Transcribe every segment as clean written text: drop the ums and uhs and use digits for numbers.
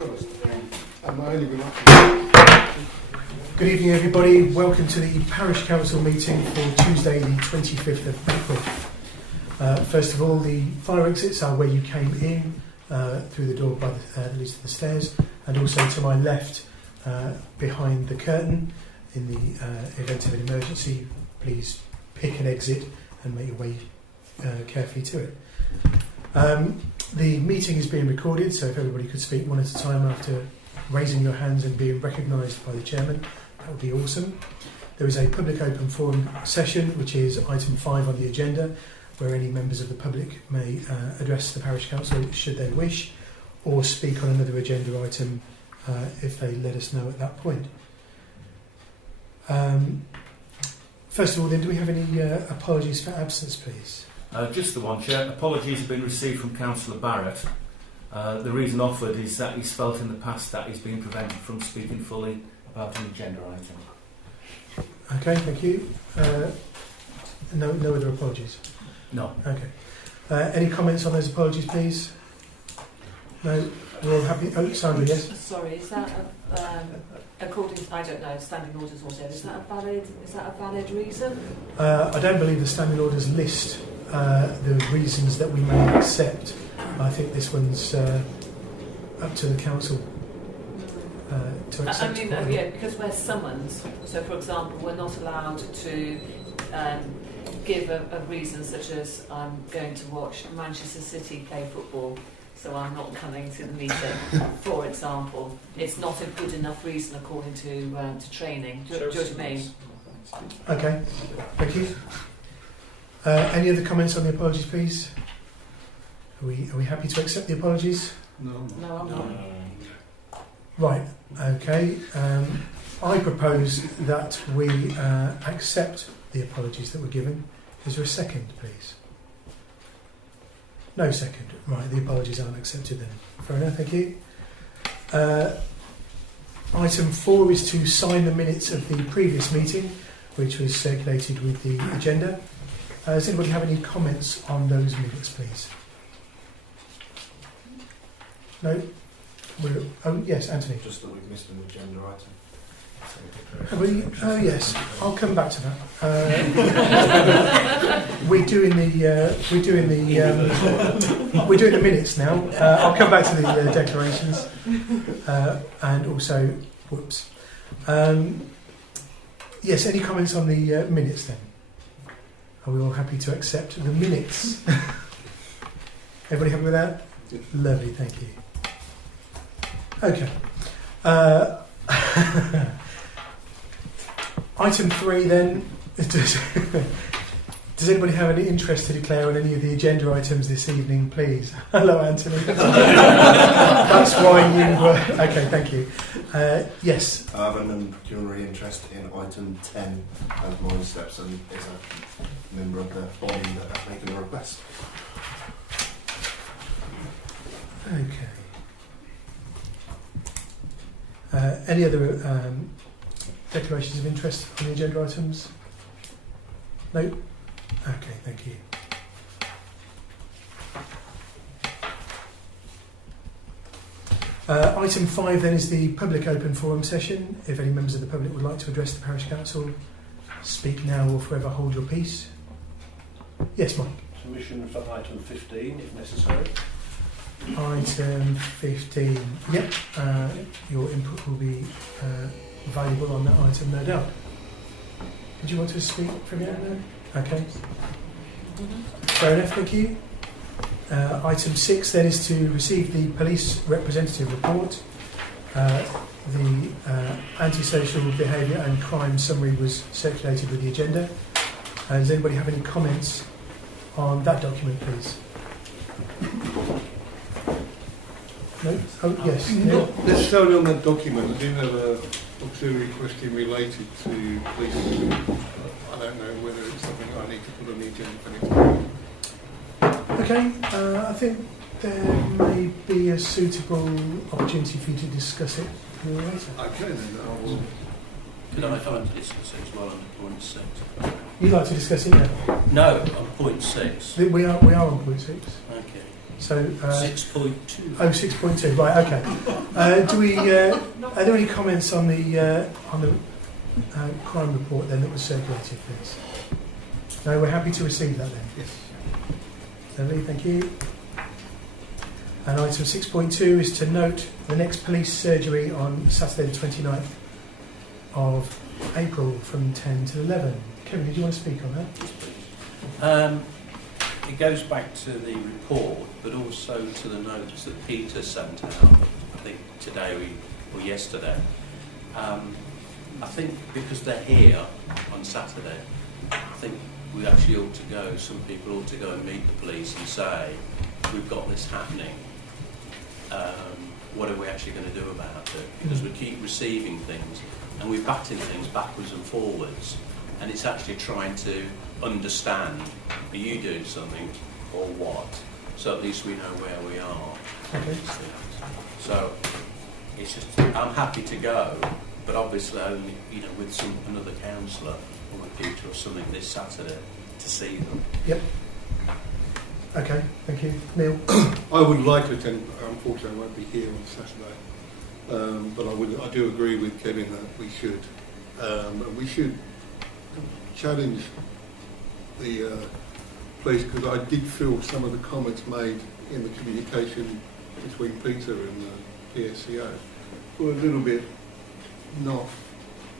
Good evening everybody, welcome to the Parish Council meeting for Tuesday the 25th of April. First of all, the fire exits are where you came in, through the door by the least of the stairs, and also to my left, behind the curtain. In the event of an emergency, please pick an exit and make your way carefully to it. The meeting is being recorded, so if everybody could speak one at a time after raising your hands and being recognised by the chairman, that would be awesome. There is a public open forum session, which is item 5 on the agenda, where any members of the public may address the parish council should they wish, or speak on another agenda item if they let us know at that point. First of all then, do we have any apologies for absence, please? Just the one, Chair. Apologies have been received from Councillor Barrett. The reason offered is that he's felt in the past that he's been prevented from speaking fully about an agenda item. Okay, thank you. No other apologies? No. Okay. Any comments on those apologies, please? No? We're all happy? Oh, Sandra, yes? Sorry, is that according to, I don't know, standing orders or whatever, is that a valid reason? I don't believe the standing orders list the reasons that we may accept. I think this one's up to the council to accept. I mean, yeah, because we're summoned. So, for example, we're not allowed to give a reason such as I'm going to watch Manchester City play football, so I'm not coming to the meeting, for example. It's not a good enough reason according to training. Do you know what I mean? Okay, thank you. Any other comments on the apologies, please? Are we happy to accept the apologies? No, I'm not. Right, okay. I propose that we accept the apologies that were given. Is there a second, please? No second. Right, the apologies aren't accepted then. Fair enough, thank you. Item 4 is to sign the minutes of the previous meeting, which was circulated with the agenda. Does anybody have any comments on those minutes, please? No? Oh, yes, Anthony. Just that we've missed an agenda item. Have we? Oh, yes. I'll come back to that. We're doing the minutes now. I'll come back to the declarations, and also, whoops. Yes. Any comments on the minutes then? Are we all happy to accept the minutes? Everybody happy with that? Yeah. Lovely, thank you. Okay. Item 3 then. Does anybody have any interest to declare on any of the agenda items this evening, please? Hello, Anthony. That's why you were... Okay, thank you. Yes. I have an pecuniary interest in item 10, as Maureen Stepson is a member of the body that has making a request. Okay. Any other declarations of interest on the agenda items? No? Okay, thank you. Item 5 then is the public open forum session. If any members of the public would like to address the parish council, speak now or forever hold your peace. Yes, Mike. Submission for item 15 if necessary. Item 15. Yep. Your input will be valuable on that item, no doubt. Did you want to speak from your end? Okay. Fair enough, thank you. Item 6 then is to receive the police representative report. The antisocial behaviour and crime summary was circulated with the agenda. Does anybody have any comments on that document, please? No? Oh, yes. Not necessarily on that document. I do have an auxiliary question related to police. I don't know whether it's something I need to put on the agenda for next time. Okay, I think there may be a suitable opportunity for you to discuss it later. Okay, then I will. Could I find to discuss it as well under point 6? You'd like to discuss it now? No, on point 6. We are on point 6. Okay. So 6.2. Oh, 6.2. Right. Okay. Are there any comments on the crime report then that was circulated, please? No, we're happy to receive that then. Yes. Lovely, thank you. And item 6.2 is to note the next police surgery on Saturday the 29th of April from 10 to 11. Kevin, did you want to speak on that? It goes back to the report, but also to the notes that Peter sent out, I think today or yesterday. I think because they're here on Saturday, I think we actually ought to go, some people ought to go and meet the police and say, we've got this happening. What are we actually going to do about it? Because we keep receiving things and we're batting things backwards and forwards, and it's actually trying to understand, are you doing something or what? So at least we know where we are. Okay. So it's just, I'm happy to go, but obviously only, with another councillor or a Peter or something this Saturday to see them. Yep. Okay, thank you. Neil? I would like to attend, unfortunately I won't be here on Saturday, but I do agree with Kevin that we should. And we should challenge the police, because I did feel some of the comments made in the communication between Peter and the PSCO were a little bit not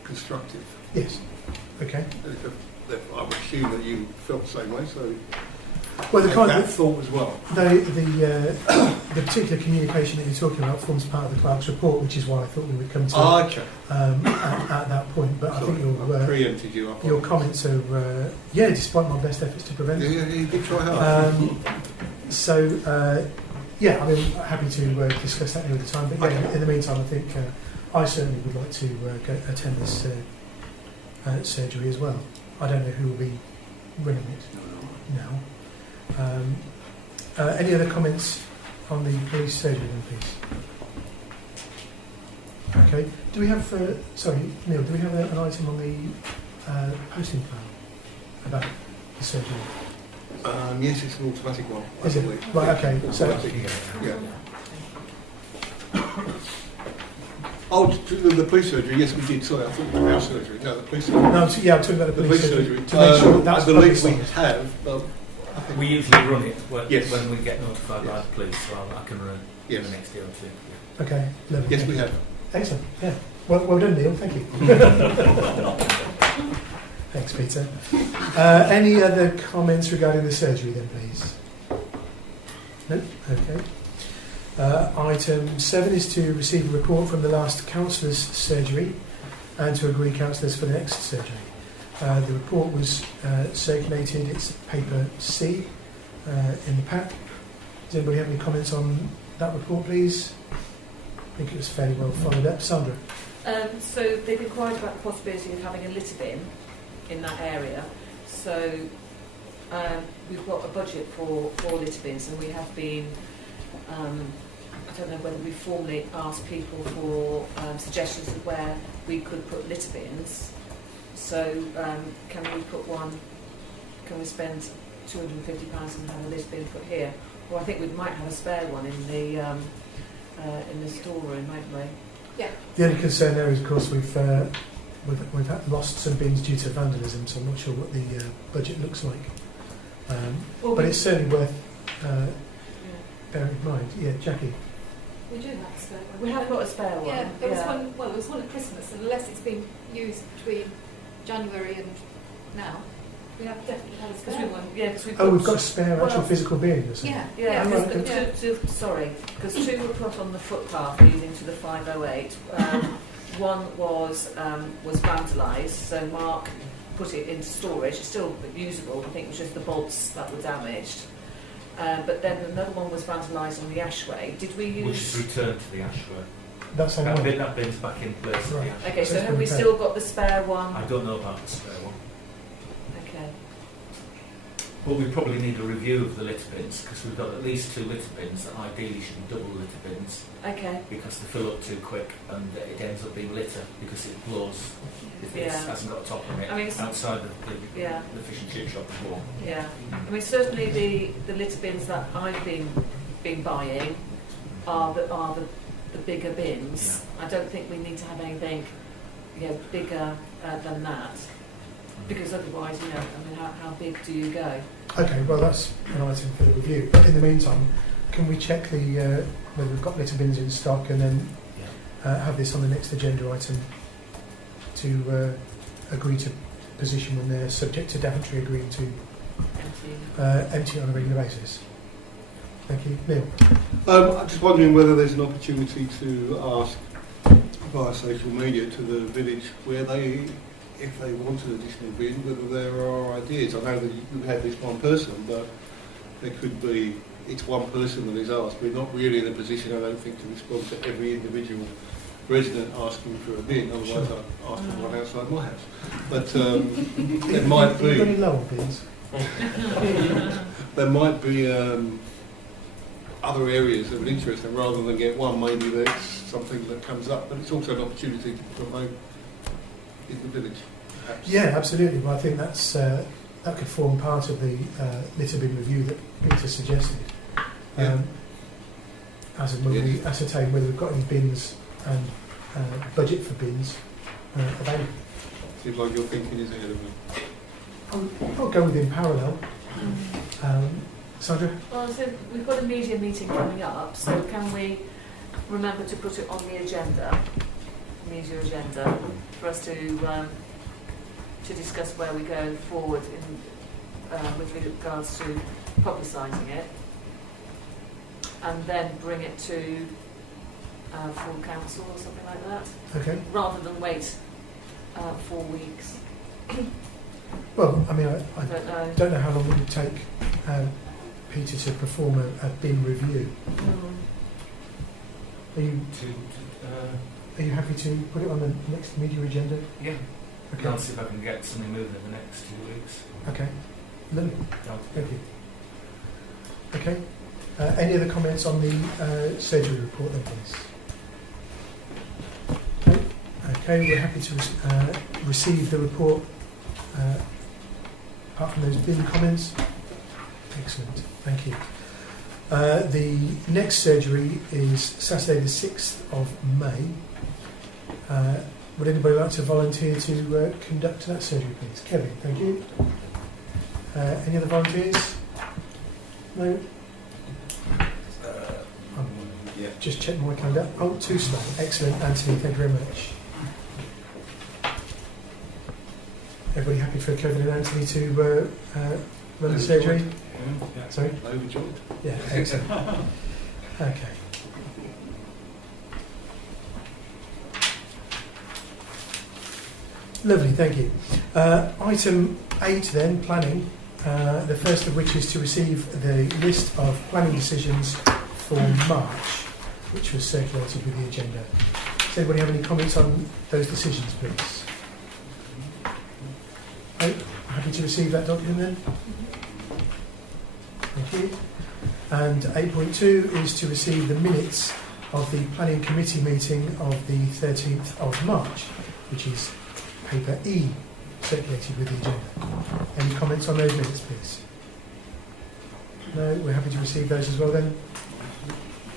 constructive. Yes. Okay. I would assume that you felt the same way, so Well, that thought as well. The particular communication that you're talking about forms part of the clerk's report, which is why I thought we would come to Okay. at that point. But Sorry, I think I preempted you up. your comments are, despite my best efforts to prevent it. Yeah, you did try hard. Yeah, I mean, happy to discuss that another time. But yeah, in the meantime, I think I certainly would like to go attend this surgery as well. I don't know who will be running it now. Any other comments on the police surgery then, please? Okay. Do we have, Neil, do we have an item on the posting plan about the surgery? Yes, it's an automatic one. Is it? believe. Right, okay. So, Automatic, yeah. Oh, the police surgery, yes we did, sorry, I thought it was our surgery. No, the police surgery. no, I'm talking about the police surgery. surgery. To make sure that's I believe we publicised. have, but I think We usually run it Yes. when we get notified by Yes. the police, so I can run Yes. the next day or two. Okay, lovely. yes, thank we you. have. Excellent, yeah. Well done, Neil, thank you. Thanks, Peter. Any other comments regarding the surgery then, please? No? Okay. Item 7 is to receive a report from the last councillor's surgery and to agree councillors for the next surgery. The report was circulated, it's paper C in the pack. Does anybody have any comments on that report, please? I think it was fairly well followed up. Sandra? So they've inquired about the possibility of having a litter bin in that area. So we've got a budget for litter bins, and we have been, I don't know whether we formally asked people for suggestions of where we could put litter bins. So can we spend £250 and have a litter bin put here? Or I think we might have a spare one in the storeroom, mightn't we? Yeah. The only concern there is, of course, we've lost some bins due to vandalism, so I'm not sure what the budget looks like. But it's certainly worth bearing in mind. Yeah, Jackie. We do have a spare one. We have got a spare one. Yeah, there was one. Well, there was one at Christmas, and unless it's been used between January and now, we have definitely had a spare one. Yeah, because We've got a spare actual physical bin or something. Yeah, Yeah, Oh, right, because two were put on the footpath leading to the 508. One was vandalised, so Mark put it into storage. It's still usable. I think it was just the bolts that were damaged. But then another one was vandalised on the Ashway. Did we use? Which is returned to the Ashway. That's how That bin's back in place. at the Right. Ashway. Okay, so it's have we been still got the spare one? I don't know about the spare one. Okay. But we probably need a review of the litter bins, because we've got at least 2 litter bins that ideally should be double litter bins, Okay. because they fill up too quick and it ends up being litter because it blows if it Yeah. hasn't got a top on it I mean, it's- outside of Yeah. the fish and chip shop floor. Yeah. I mean, certainly the litter bins that I've been buying are the bigger bins. I don't think we need to have anything, bigger than that, because otherwise, I mean, how big do you go? Okay, well that's an item for the review. But in the meantime, can we check whether we've got litter bins in stock, and then have this on the next agenda item to agree to position when they're subject to Daventry agreeing to empty on a regular basis. Thank you. Neil? I'm just wondering whether there's an opportunity to ask via social media to the village where if they want an additional bin, whether there are ideas. I know that you had this one person, but there could be, it's one person that is asked. We're not really in a position, I don't think, to respond to every individual resident asking for a bin, otherwise I'd ask for one outside my house. But there might Have you got any lower bins? there might be other areas of interest, and rather than get one, maybe there's something that comes up, but it's also an opportunity to promote in the village, perhaps. Yeah, absolutely. Well, I think that could form part of the litter bin review that Peter suggested. As and when we ascertain whether we've got any bins and budget for bins available. Seems like your thinking is ahead of me. I'll go with in parallel. Sandra? Well, so we've got a media meeting coming up, so can we remember to put it on the agenda, media agenda, for us to discuss where we're going forward with regards to publicising it, and then bring it to full council or something like that, Okay. rather than wait 4 weeks. Well, I mean, I don't know. don't know how long it would take Peter to perform a bin review. Are you happy to put it on the next media agenda? Yeah. Okay. I'll see if I can get something moving in the next 2 weeks. Okay. Lovely. Thank you. Okay. Any other comments on the surgery report then, please? Okay, we're happy to receive the report apart from those bin comments. Excellent, thank you. The next surgery is Saturday the 6th of May. Would anybody like to volunteer to conduct that surgery, please? Kevin, thank you. Any other volunteers? No? Just check my calendar. Oh, 2 slow. Excellent, Anthony, thank you very much. Everybody happy for Kevin and Anthony to run the surgery? Yeah. Sorry? Overjoyed. Yeah, excellent. Okay. Lovely, thank you. Item 8 then, planning. The first of which is to receive the list of planning decisions for March, which was circulated with the agenda. Does anybody have any comments on those decisions, please? Oh, happy to receive that document then? Thank you. And 8.2 is to receive the minutes of the Planning Committee meeting of the 13th of March, which is paper E, circulated with the agenda. Any comments on those minutes, please? No, we're happy to receive those as well then.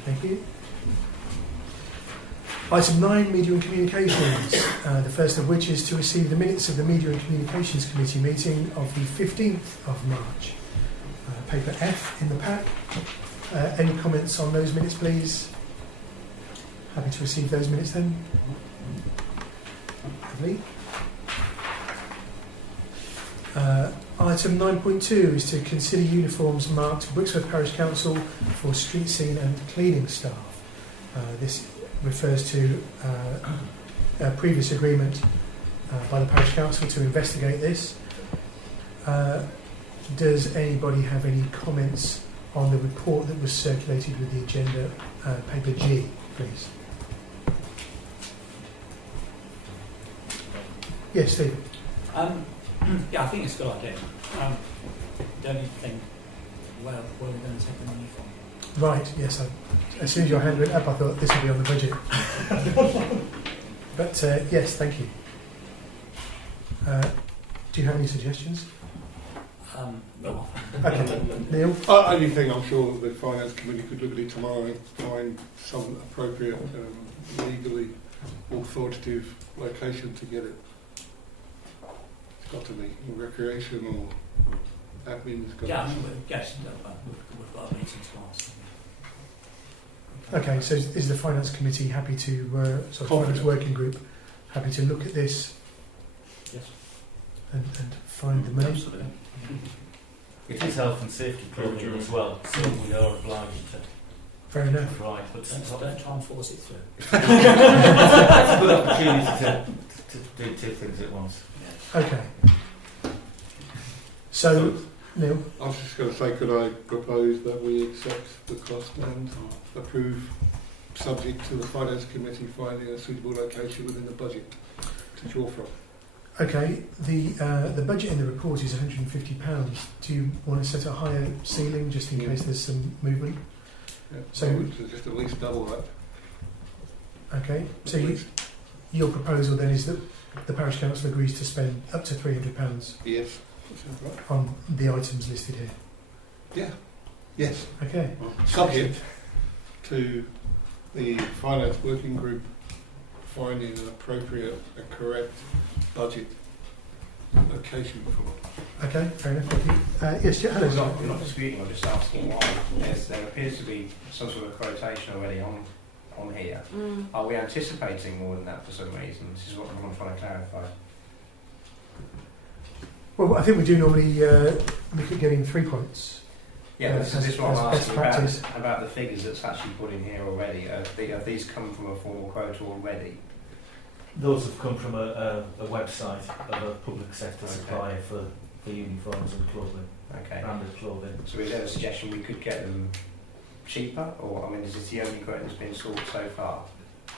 Thank you. Item 9, Media and Communications. The first of which is to receive the minutes of the Media and Communications Committee meeting of the 15th of March. Paper F in the pack. Any comments on those minutes, please? Happy to receive those minutes then. Lovely. Item 9.2 is to consider uniforms marked Brixworth Parish Council for street scene and cleaning staff. This refers to a previous agreement by the Parish Council to investigate this. Does anybody have any comments on the report that was circulated with the agenda, paper G, please? Yes, Stephen. Yeah, I think it's a good idea. Don't you think where we're going to take the money from? Right, yes. As soon as your hand went up, I thought this would be on the budget. But yes, thank you. Do you have any suggestions? No. Okay, Neil? Only thing I'm sure that the Finance Committee could look at it tomorrow and find some appropriate legally authoritative location to get it. It's got to be recreation or admin's got Yeah, to be. yes, we've got a meeting tomorrow. So. Okay, so is the Finance Committee happy to, Finance Working Group, happy to look at this Yes. and find the money? Absolutely. It is health and safety clothing as well, so we are obliged to Fair enough. provide. But Don't try and force it through. it's a good opportunity to do two things at once. Okay. So, Neil? I was just going to say, could I propose that we accept the cost and approve, subject to the Finance Committee finding a suitable location within the budget to draw from? Okay, the budget in the report is £150. Do you want to set a higher ceiling just in case there's some movement? Yeah. So- So just at least double that. Okay, so At least. your proposal then is that the Parish Council agrees to spend up to £300 Yes. That sounds right. on the items listed here. Yeah. Yes. Okay, Subject to the Finance Working Group finding an appropriate and correct budget location for it. okay, fair enough, thank you. Yes, We're Helen? not, we're not disputing, we're just asking why. There appears to be some sort of quotation already on here. Are we anticipating more than that for some reason? This is what I'm trying to clarify. Well, I think we do normally look at getting 3 quotes. Yeah, this as is what I'm best asking practice. about the figures that's actually put in here already. Have these come from a formal quota already? Those have come from a website of a public sector Okay. supplier for uniforms and clothing, Okay. branded clothing. So is there a suggestion we could get them cheaper? Or, I mean, is this the only quote that's been sought so far?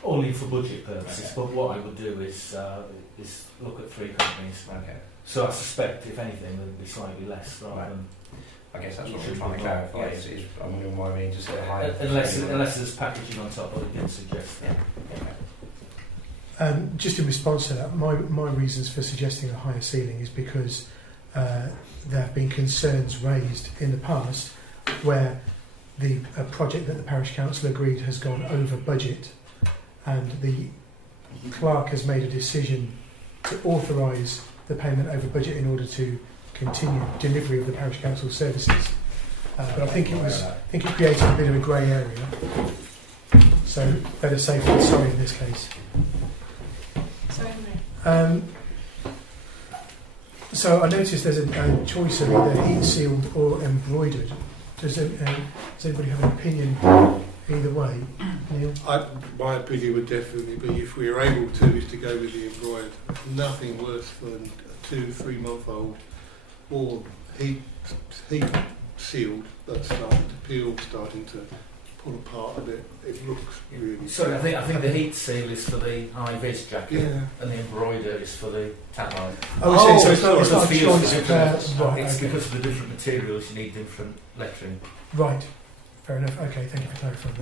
Only for budget purposes, Okay. but what I would do is look at 3 companies. Okay. So I suspect, if anything, there'll be slightly less rather Right. than... I guess that's what Should we're trying to be clarify. more, Is I'm wondering why we need to set a higher... Unless there's packaging on top, I didn't suggest that. Okay. Just in response to that, my reasons for suggesting a higher ceiling is because there have been concerns raised in the past where a project that the Parish Council agreed has gone over budget, and the clerk has made a decision to authorise the payment over budget in order to continue delivery of the Parish Council services. But I think it created a bit of a grey area. So better safe than sorry in this case. Sorry, Henry. So I noticed there's a choice of either heat sealed or embroidered. Does anybody have an opinion either way? Neil? My opinion would definitely be, if we are able to, is to go with the embroidered. Nothing worse than a 2-3 month old or heat sealed that's starting to peel, starting to pull apart a bit. It looks really... Sorry, I think the heat seal is for the high-vis jacket, Yeah. and the embroider is for the tabard. Oh, so it's not a Feels choice. different. Right, It's okay. because of the different materials you need different lettering. Right. Fair enough. Okay, thank you for clarifying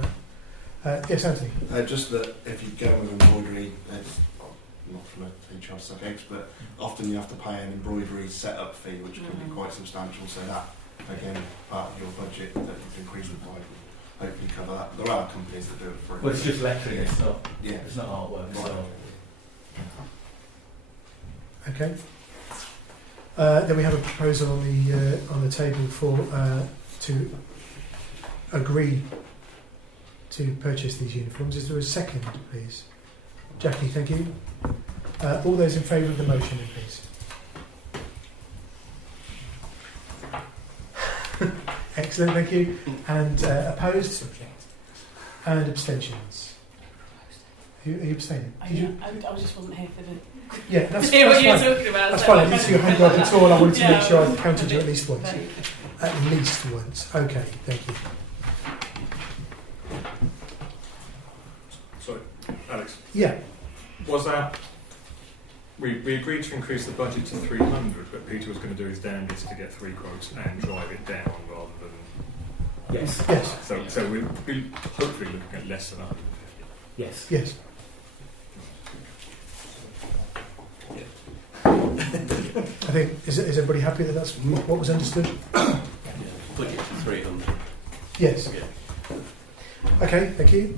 that. Yes, Anthony? Just that if you go with embroidery, it's not from a HR subject, but often you have to pay an embroidery set-up fee, which can be quite substantial. So that, again, part of your budget that you've increased it by will hopefully cover that. There are companies that do it for Well, it's just lettering, it's not artwork. Right. So. Okay. Then we have a proposal on the table for to agree to purchase these uniforms. Is there a second, please? Jackie, thank you. All those in favour of the motion, please. Excellent, thank you. And opposed Subject. and abstentions. Are you abstaining? Did you? I just wasn't here for the... Yeah, that's See what you're fine. talking about. That's so fine. I I didn't see your hand up at all. I wanted to make sure I counted you at least once. Very- At least once. Okay, thank you. Sorry, Alex. Yeah. Was that... We agreed to increase the budget to 300, but Peter was going to do his damnedest to get 3 quotes and drive it down rather than... Yes. Yes. So we'll be hopefully looking at less than 150. Yes. I think, is everybody happy that that's what was understood? Budget to 300. Yes. Yeah. Okay, thank you.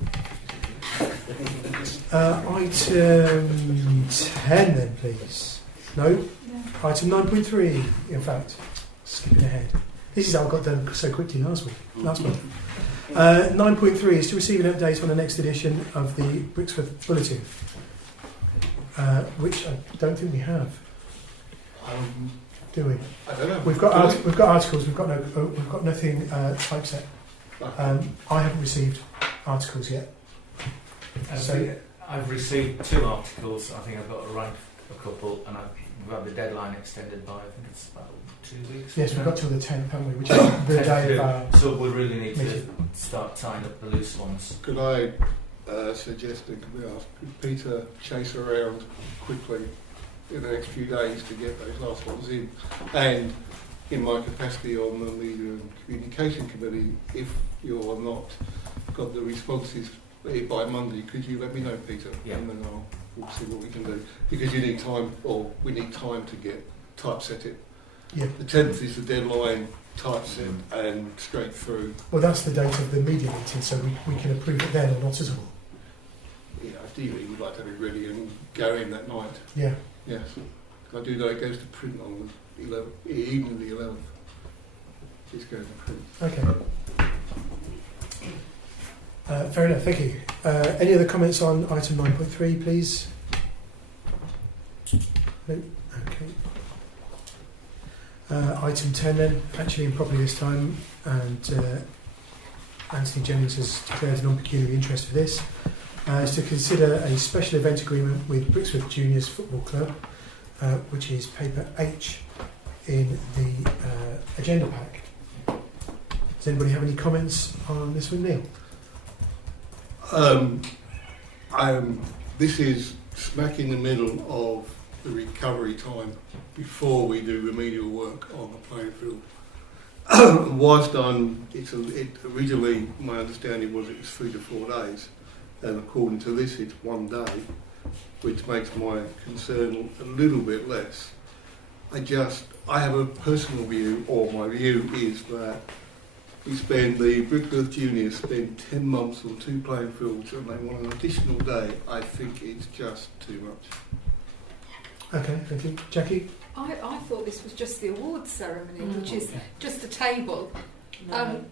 Item 10 then, please. No? Yeah. Item 9.3, in fact. Skipping ahead. This is how I got done so quickly last month. 9.3 is to receive an update on the next edition of the Brixworth Bulletin, which I don't think we have, do we? I don't know. We've got articles. We've got nothing typeset. I haven't received articles yet. So I've received 2 articles. I think I've got to write a couple, and we've had the deadline extended by, I think it's about 2 weeks. yes, we've got till the 10th, haven't we? Which is the day of our So we really need to meeting. start tying up the loose ones. Could I suggest that we ask Peter chase around quickly in the next few days to get those last ones in? And in my capacity on the Media and Communication Committee, if you're not got the responses by Monday, could you let me know, Peter? Yeah. And then we'll see what we can do. Because you need time, or we need time to get typeset it. Yeah. The 10th is the deadline, typeset and straight through. Well, that's the date of the media meeting, so we can approve it then or not at all. Yeah, ideally we'd like to have it ready and go in that night. Yeah. Yes. I do know it goes to print on the 11th, evening the 11th. It's going to print. Okay. Fair enough, thank you. Any other comments on item 9.3, please? No? Okay. Item 10 then, actually improperly this time, and Anthony Jennings has declared a non-pecuniary interest for this, is to consider a special event agreement with Brixworth Juniors Football Club, which is paper H in the agenda pack. Does anybody have any comments on this one, Neil? This is smack in the middle of the recovery time before we do remedial work on the playing field. Whilst originally my understanding was it was 3 to 4 days, and according to this it's 1 day, which makes my concern a little bit less. I have a personal view, or my view is that the Brixworth Juniors spend 10 months on 2 playing fields and they want an additional day. I think it's just too much. Okay, thank you. Jackie? I thought this was just the awards ceremony, which is just a table. No.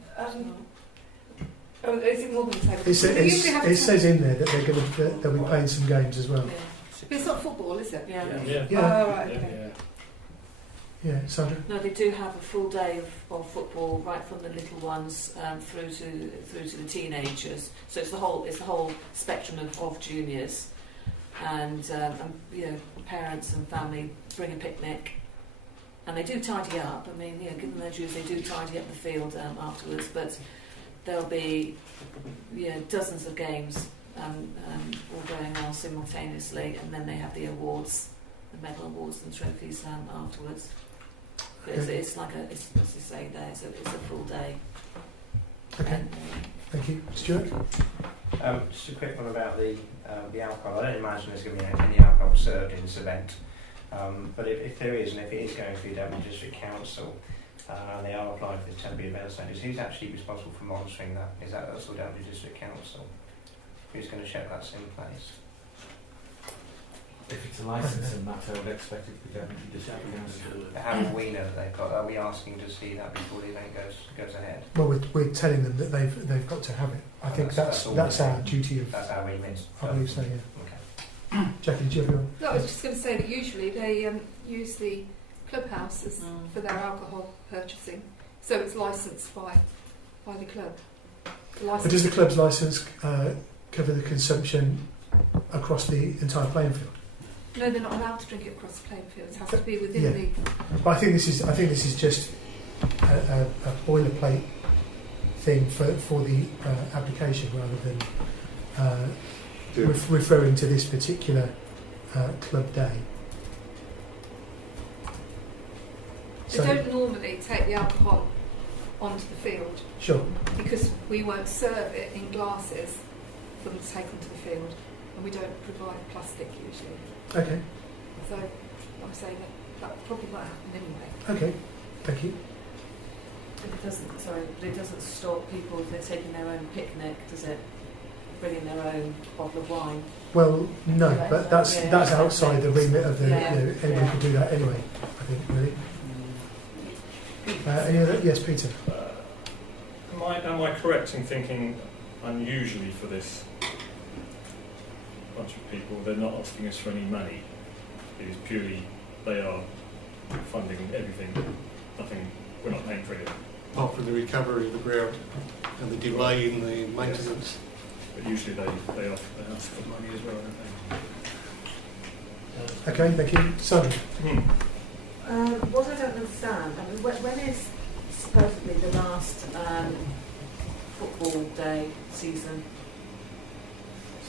Oh, is it more than a table? It says in there that they'll be playing some games as well. Yeah. But it's not football, is it? Yeah. Yeah. Oh, right, okay. Yeah, Sandra? No, they do have a full day of football, right from the little ones through to the teenagers. So it's the whole spectrum of juniors, and parents and family bring a picnic, and they do tidy up. I mean, given their dues, they do tidy up the field afterwards. But there'll be dozens of games all going on simultaneously, and then they have the awards, the medal awards and trophies afterwards. But it's like as you say there, it's a full day. Okay, thank you. Stuart? Just a quick one about the alcohol. I don't imagine there's going to be any alcohol served in this event, but if there is, and if it is going through Devon District Council, and they are applying for this temporary event status, who's actually responsible for monitoring that? Is that also Devon District Council? Who's going to check that's in place? If it's a licensing matter, I would expect it to be Devon District Council. How do we know that they've got? Are we asking to see that before the event goes ahead? Well, we're telling them that they've got to have it. I think that's our duty of. That's our remit. I believe so. Yeah. Okay. Jackie, did you have your? No, I was just going to say that usually they use the clubhouses for their alcohol purchasing, so it's licensed by the club. But does the club's licence cover the consumption across the entire playing field? No, they're not allowed to drink it across the playing field. It has to be within Yeah. the. But I think this is just a boilerplate thing for the application rather than referring to this particular club day. They don't normally take the alcohol onto the field Sure. because we won't serve it in glasses for them to take onto the field, and we don't provide plastic usually. Okay. So I'm saying that that probably might happen anyway. Okay, thank you. It doesn't. Sorry, but it doesn't stop people if they're taking their own picnic, does it? Bringing their own bottle of wine. Well, no, but that's outside the remit of the. Yeah. Anybody Yeah. could do that anyway. I think really. Any other? Yes, Peter. Am I correct in thinking unusually for this bunch of people, they're not asking us for any money? It is purely they are funding everything. Nothing. We're not paying for anything. Apart from the recovery of the ground and the delay in the maintenance. But usually they ask for money as well, don't they? Okay, thank you. Sandra. What I don't understand, I mean, when is supposedly the last football day season?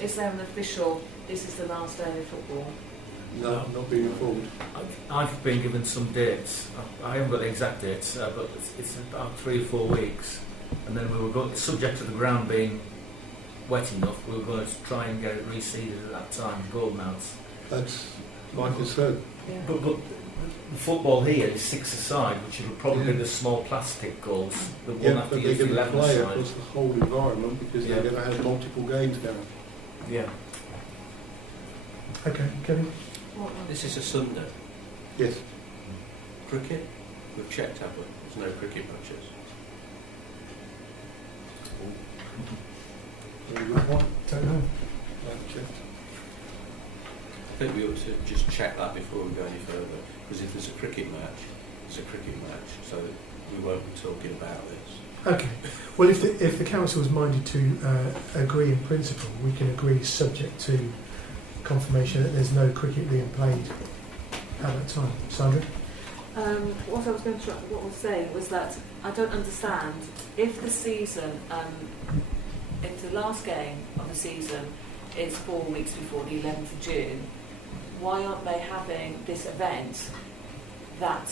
Is there an official, this is the last day of football? No, not being informed. I've been given some dates. I haven't got the exact dates, but it's about 3 or 4 weeks. And then we were going, subject to the ground being wet enough, we were going to try and get it reseeded at that time, goal mounts. That's my concern. Yeah. But the football here is 6-a-side, which will probably be the small plastic goals. The one Yeah, after but they're use going to 11 play side. across the whole environment because Yeah. they're going to have multiple games going. Yeah. Okay, Kevin. This is a Sunday. Yes. Cricket? We've checked, have we? There's no cricket matches. Very good point. Don't know. I've checked. I think we ought to just check that before we go any further, because if there's a cricket match, it's a cricket match, so we won't be talking about this. Okay. Well, if the council is minded to agree in principle, we can agree subject to confirmation that there's no cricket being played at that time. Sandra? What I was saying was that I don't understand if the season, if the last game of the season is 4 weeks before the 11th of June, why aren't they having this event that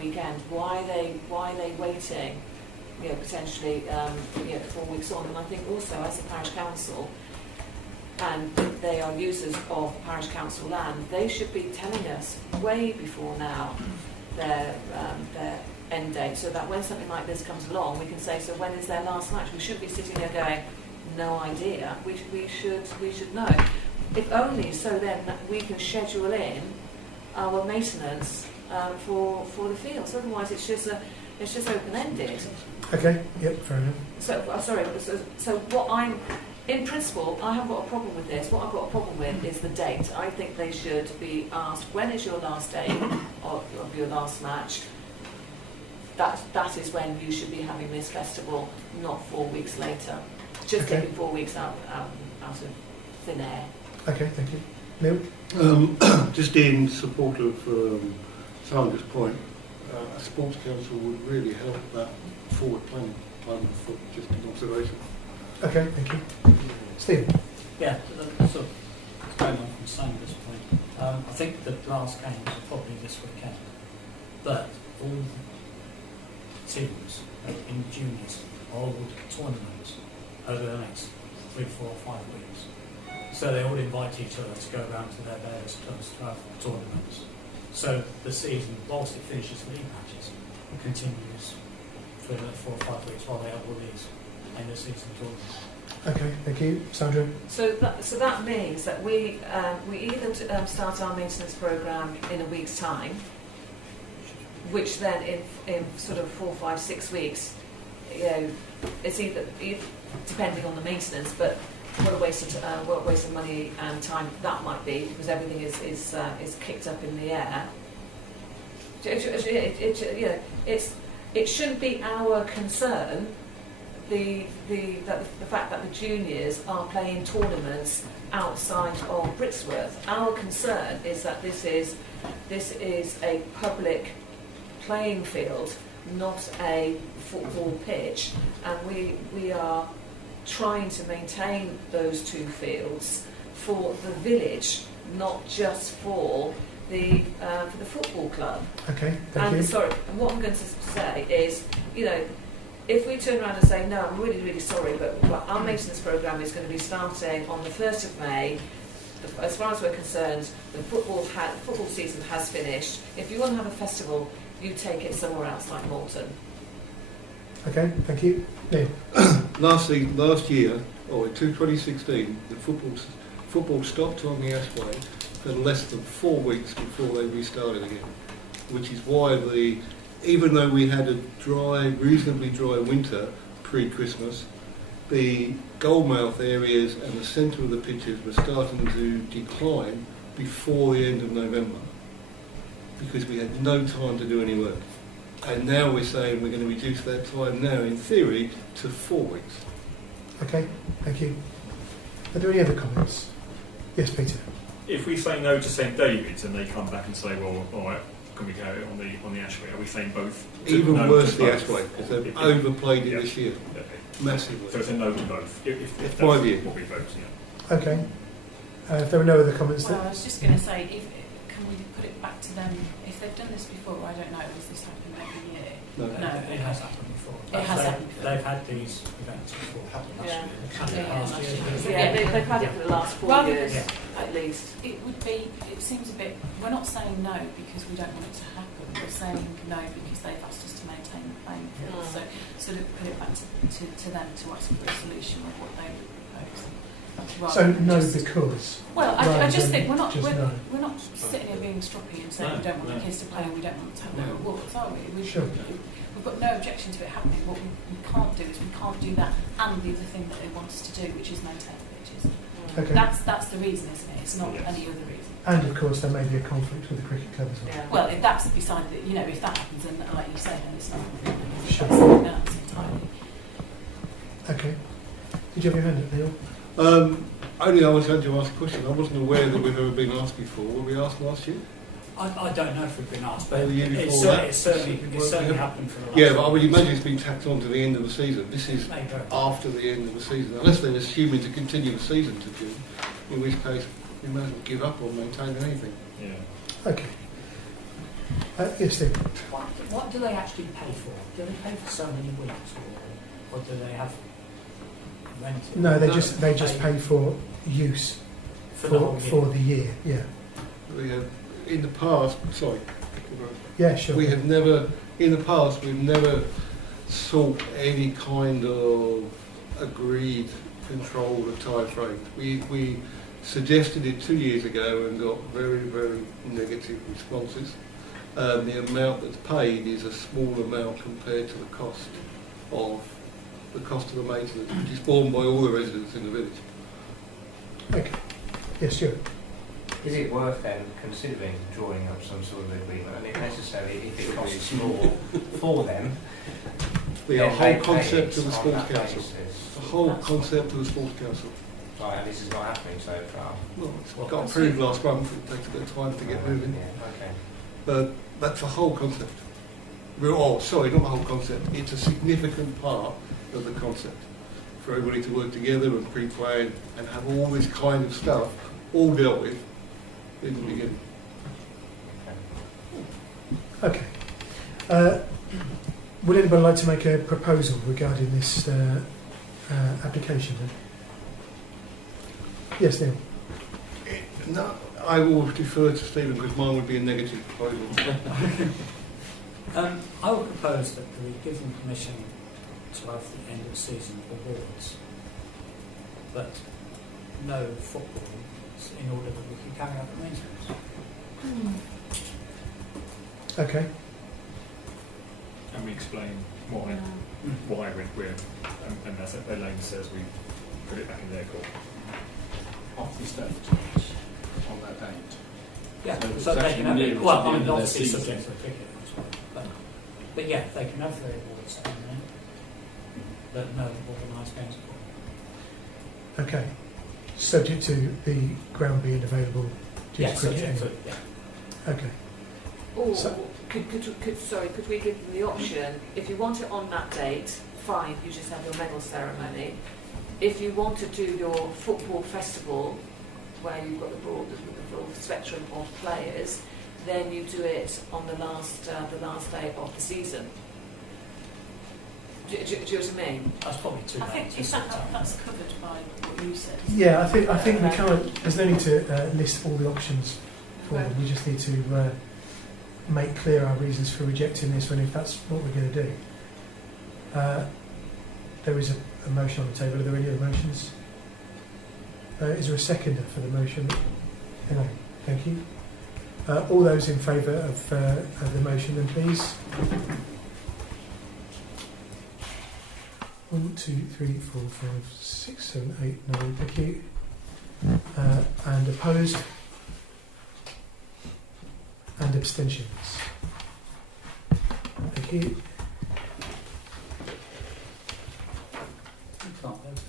weekend? Why are they waiting? Potentially 4 weeks on. And I think also as the parish council, and they are users of parish council land, they should be telling us way before now their end date, so that when something like this comes along, we can say, so when is their last match? We shouldn't be sitting there going, no idea. We should know. If only so then that we can schedule in our maintenance for the fields. Otherwise, it's just open ended. Okay, yep, fair enough. So what I'm, in principle, I haven't got a problem with this. What I've got a problem with is the date. I think they should be asked, when is your last day of your last match? That is when you should be having this festival, not 4 weeks later. Just Okay. taking 4 weeks out of thin air. Okay, thank you. Neil? Just in support of Sandra's point, a sports council would really help that forward planning. Just an observation. Okay, thank you. Stephen? Yeah, sort of going on from Sandra's point, I think the last games are probably this weekend, but all teams in juniors hold tournaments over the next 3, 4, 5 weeks. So they all invite each other to go around to their various clubs to have tournaments. So the season, whilst it finishes league matches, it continues for 4 or 5 weeks while they have all these end of season tournaments. Okay, thank you. Sandra? So that means that we either start our maintenance programme in a week's time, which then in sort of 4, 5, 6 weeks, it's either depending on the maintenance, but what a waste of money and time that might be, because everything is kicked up in the air. It shouldn't be our concern the fact that the juniors are playing tournaments outside of Brixworth. Our concern is that this is a public playing field, not a football pitch, and we are trying to maintain those 2 fields for the village, not just for the football club. Okay, thank you. Sorry, and what I'm going to say is, if we turn around and say, no, I'm really, really sorry, but our maintenance programme is going to be starting on the 1st of May, as far as we're concerned, the football season has finished. If you want to have a festival, you take it somewhere else, like Malton. Okay, thank you. Neil. Last year, or in 2016, the football stopped on the Ashway for less than 4 weeks before they restarted again, which is why even though we had a reasonably dry winter pre-Christmas, the goalmouth areas and the centre of the pitches were starting to decline before the end of November, because we had no time to do any work. And now we're saying we're going to reduce that time now, in theory, to 4 weeks. Okay, thank you. Are there any other comments? Yes, Peter. If we say no to St David's and they come back and say, well, all right, can we go on the Ashway? Are we saying both? Even no worse, to the both? Ashway, because they've overplayed it Yeah. this year, Okay. massively. So it's a no to both. If That's that's my view. what we vote, yeah. Okay. If there are no other comments, Well, I then was just going to say, can we put it back to them? If they've done this before, I don't know, does this happen every year? No. No. It has happened before. It has happened before. They've had these events before. Yeah. They've had it Yeah, last last year. year. Yeah, they've had it for the last 4 Rather years, Yeah. at least. It would be, it seems a bit, we're not saying no because we don't want it to happen, we're saying no because they've asked us to maintain the playing field. Mm. So sort of put it back to them to ask for a solution of what they would propose. Rather so than no just- because. Well, I rather just than think we're not just no. we're not sitting here being stroppy and saying No, we don't want no. the kids to play and we don't want to have no awards, are we? Sure. We've got no objection to it happening. What we can't do is we can't do that and the other thing that they want us to do, which is maintain the pitches. Okay. That's the reason, isn't it? It's not Yes. any other reason. And of course, there may be a conflict with the cricket club as well. Yeah. Well, if that's beside it, you know, if that happens, then like you say, then it's not. Sure. That's something else entirely. Okay. Did you have your hand up, Neil? Only I was going to ask a question. I wasn't aware that we've ever been asked before. Were we asked last year? I don't know if we've been asked, but Oh, the year it's before certainly, that. it's certainly, Well, it's certainly yeah. happened for the last Yeah, but I would 4 imagine years. it's been tacked on to the end of the season. This is Maybe. after the end of the season, unless they're assuming to continue the season to June, in which case we might as well give up on maintaining anything. Yeah. Okay. Yes, Steve. What do they actually pay for? Do they pay for so many weeks, or do they have rented? No, they No, just pay for use for the whole year. for the year. Yeah. We have, in the past, Yeah, sure. we have never, in the past, we've never sought any kind of agreed, controlled time frame. We suggested it 2 years ago and got very, very negative responses. The amount that's paid is a small amount compared to the cost of the maintenance, which is borne by all the residents in the village. Okay. Yes, Stuart. Is it worth then considering drawing up some sort of agreement, and if necessary, if it costs more for them, The then whole they pay concept it of the on sports that council. basis? The whole concept of the sports council. Right, and this is not happening so far. Well, it's Well, got approved last month. It takes a bit of time to get moving. Yeah, okay. But that's the whole concept. Oh, sorry, not the whole concept. It's a significant part of the concept for everybody to work together and pre-plan and have all this kind of stuff all dealt with in the beginning. Okay. Would anybody like to make a proposal regarding this application? Then? Yes, Neil. No, I will defer to Stephen because mine would be a negative proposal. I would propose that we give them permission to have the end of season awards, but no football in order that we can carry out the maintenance. Okay. And we explain why we're and as Elaine says, we put it back in their court. Off the state on that date. Yeah, So so it's they actually can have nearer it. to Well, the I end mean, of their obviously season. subject to the cricket as well. But yeah, they can have their awards and then but no organised games at all. Okay. Subject to the ground being available due Yeah, to cricket. subject to anyway. yeah. Okay. Or So- could we give them the option, if you want it on that date, fine, you just have your medal ceremony. If you want to do your football festival, where you've got the full spectrum of players, then you do it on the last day of the season. Do you know what I mean? That's probably too I late. think to is sort that, out. that's covered by what you said. isn't Yeah, it? I think we can't. There's no need to list all the options for them. We just need to make clear our reasons for rejecting this one if that's what we're going to do. There is a motion on the table. Are there any other motions? Is there a seconder for the motion? No. Thank you. All those in favour of the motion, then please. 1, 2, 3, 4, 5, 6, 7, 8, 9. Thank you. And opposed? And abstentions? Thank you. You can't vote.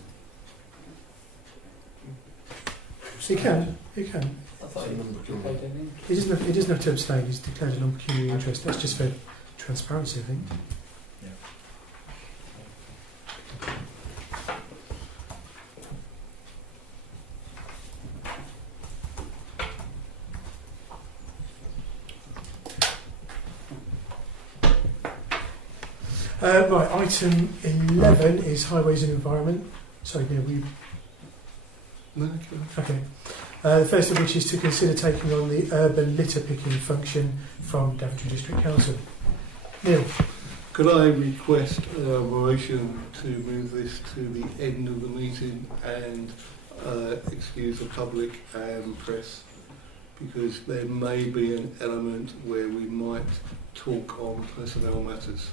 You can. You can. I thought So you non-peculiar. voted in. He doesn't have to abstain. He's declared a non-pecuniary interest. That's just for transparency, I think. Right, item 11 is highways and environment. Sorry, Neil, were you... No, okay. Okay. The first of which is to consider taking on the urban litter picking function from Daventry District Council. Neil? Could I request a motion to move this to the end of the meeting and excuse the public and press, because there may be an element where we might talk on personnel matters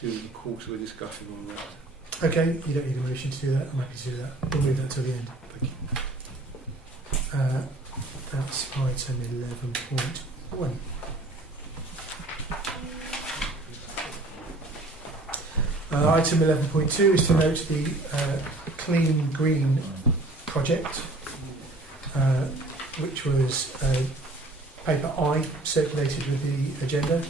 during the course of a discussion on that. Okay, you don't need a motion to do that. I'm happy to do that. We'll move that to the end. Thank you. That's item 11.1. Item 11.2 is to note the Clean Green project, which was paper I circulated with the agenda.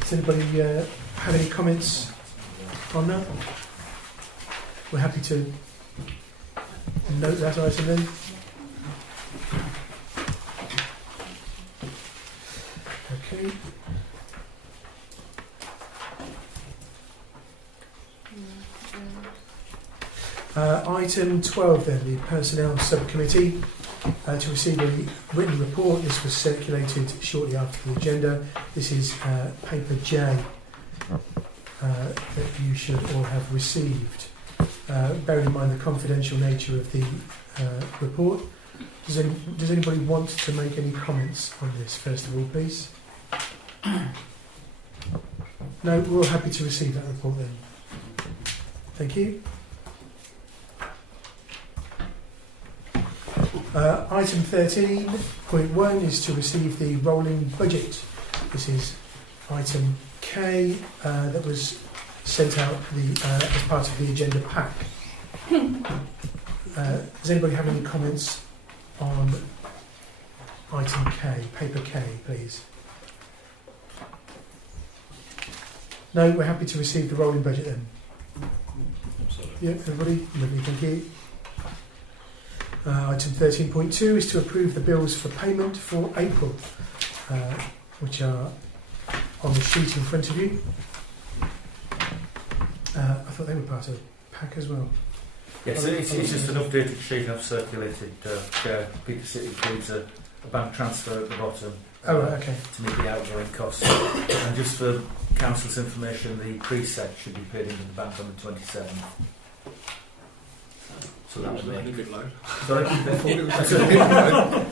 Does anybody have any comments on that? We're happy to note that item then. Okay. Item 12 then, the Personnel Subcommittee, to receive a written report. This was circulated shortly after the agenda. This is paper J that you should all have received. Bearing in mind the confidential nature of the report, does anybody want to make any comments on this first of all, please? No, we're all happy to receive that report then. Thank you. Item 13.1 is to receive the rolling budget. This is item K that was sent out as part of the agenda pack. Does anybody have any comments on item K, paper K, please? No, we're happy to receive the rolling budget then. Yeah, everybody? Lovely, thank you. Item 13.2 is to approve the bills for payment for April, which are on the sheet in front of you. I thought they were part of the pack as well. Yes, it's just an updated sheet I've circulated. Chair, Peter City includes a bank transfer at the bottom. Oh, right, okay. To meet the outgoing costs. And just for Council's information, the preset should be paid into the bank on the 27th. So that would a make... bit low. Sorry? I thought it was a bit low.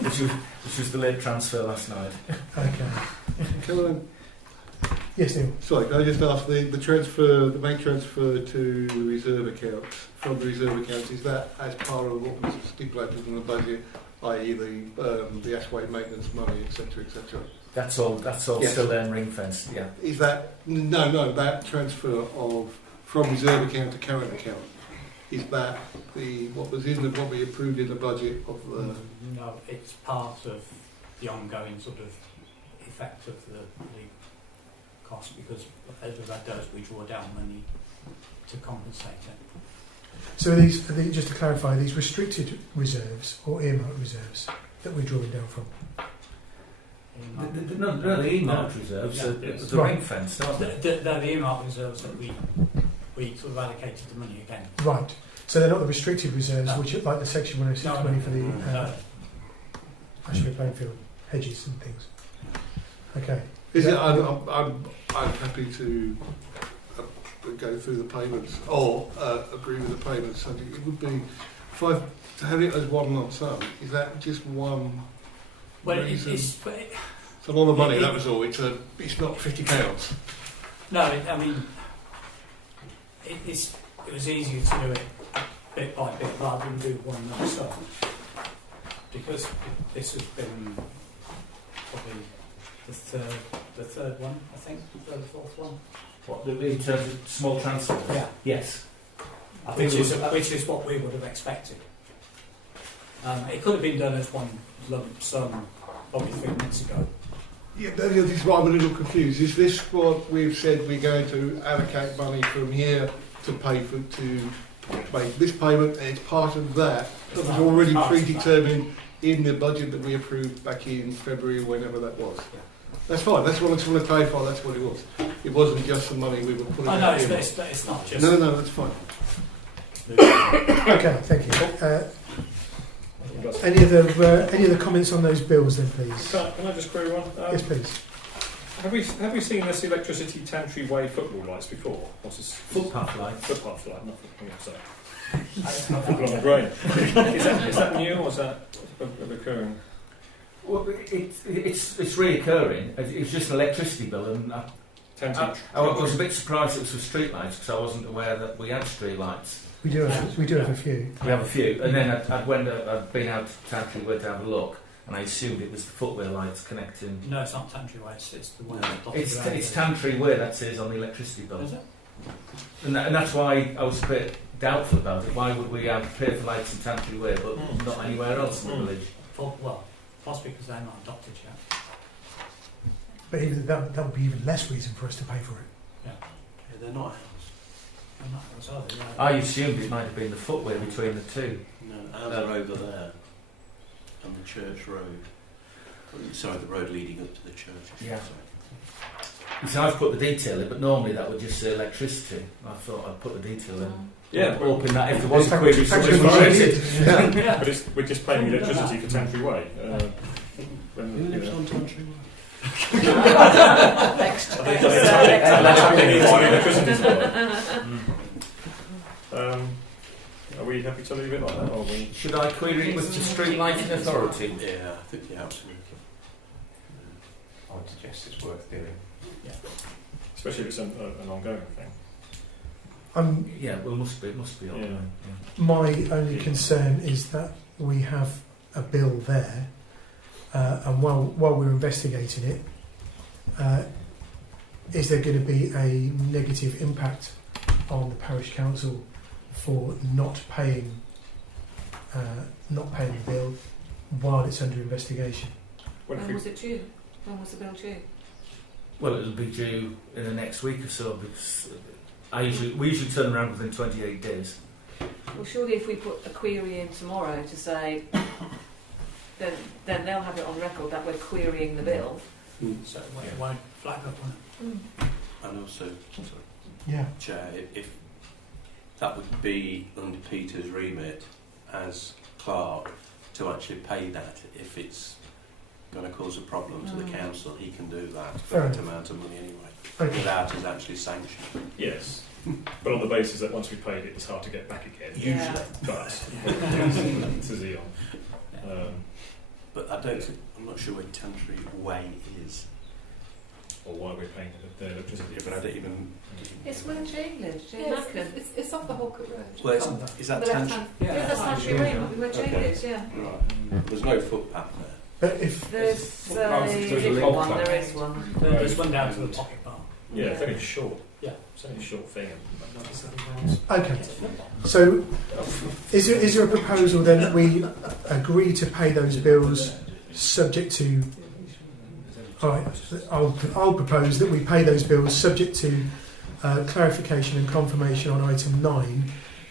which was the late transfer last night. Okay. Can I, Yes, Neil. sorry, can I just ask the transfer, the bank transfer to the reserve account, from the reserve account, is that as part of what was stipulated in the budget, i.e. the Ashway maintenance money, etc., etc.? That's all Yes. still there and ring fenced, yeah. Is that that transfer of from reserve account to current account? Is that what we approved in the budget of the? No, it's part of the ongoing sort of effect of the cost, because as that does, we draw down money to compensate it. So are these, just to clarify, are these restricted reserves or earmarked reserves that we're drawing down from? No, the earmarked reserves, Yeah. the ring fence, aren't they? They're the earmark reserves that we sort of allocated the money again. Right. So they're not the restricted reserves, No. which are like the Section 106 money for the No. Ashley playing field, hedges and things. Okay. Is it? Yeah. I'm happy to go through the payments or agree with the payments. So it would be to have it as one lump sum. Is that just one? Well, reason? it's a lot of money. That was all. It's not £50. no. I mean, it was easier to do it bit by bit rather than do one lump sum, because this has been probably the third one, I think, the third or fourth one. What, in terms of small transfers? Yeah. Yes. I think Which is what we would have expected. It could have been done as one lump sum probably 3 months ago. Yeah, this is why I'm a little confused. Is this what we've said we're going to allocate money from here to pay for to make this payment? And it's part of that that was already predetermined in the budget that we approved back in February, whenever that was. Yeah. That's fine. That's what I just want to clarify. That's what it was. It wasn't just the money we were putting. I know in. it's not just. No, that's fine. Okay, thank you. Any other comments on those bills then, please? Can I just query one? Yes, please. Have we seen this electricity Tantry Way football lights before? What's this? footpath lights. Footpath light, not football. Sorry. Football on the brain. Is that new or is that a recurring? Well, it's reoccurring. It's just an electricity bill, and I was a bit surprised it was for street lights because I wasn't aware that we had street lights. We do have a few. We have a few, and then I'd been out to Tantry Way to have a look, and I assumed it was the footwear lights connecting. No, it's not Tantry Way. It's the one. It's Tantry Way that says on the electricity bill. Is it? And that's why I was a bit doubtful about it. Why would we have pay for lights in Tantry Way but not anywhere else in the village? Well, possibly because they're not adopted yet. But even that would be even less reason for us to pay for it. Yeah, they're not ours. They're not ours, are they? I assumed it might have been the footway between the two. No, ours are over there, on the church road. Sorry, the road leading up to the church. Yeah. So I've put the detail in, but normally that would just say electricity. I thought I'd put the detail in. Yeah, hoping that if there was a query, Thanks somebody for would raise raising it. But we're just paying electricity for Tantry Way. Who lives on Tantry Way? Next. Are we happy to leave it like that? Or we... Should I query it with the Street Lighting Authority? Yeah, I think absolutely. I would suggest it's worth doing. Especially if it's an ongoing thing. Yeah, well, it must be ongoing. Yeah. My only concern is that we have a bill there, and while we're investigating it, is there going to be a negative impact on the parish council for not paying the bill while it's under investigation? When was it due? When was the bill due? Well, it'll be due in the next week or so because we usually turn around within 28 days. Well, surely if we put a query in tomorrow to say, then they'll have it on record that we're querying the bill. So it won't flag up on it. And also, Yeah. Chair, if that would be under Peter's remit as clerk to actually pay that, if it's going to cause a problem to the council, he can do that for that amount of money anyway, without us actually sanctioning. Yes, but on the basis that once we paid it, it's hard to get back again. Yeah. But this is Eon. But I don't think, I'm not sure where Tantry Way is. Or why we're paying the electricity. But I don't even. It's where Jane lives, Jane Yes, Mackin. it's off the Holcourt Road. Well, is that The left Tantry? hand. Yeah, that's Tantry Way, where Jane lives, yeah. Right. There's no footpath there. But if There's footpaths, a there's a different log one, path. there is one. There's one down to the pocket bar. Yeah, it's only short. Yeah. It's only a short thing. okay, so is there a proposal then that we agree to pay those bills subject to? All right, I'll propose that we pay those bills subject to clarification and confirmation on item 9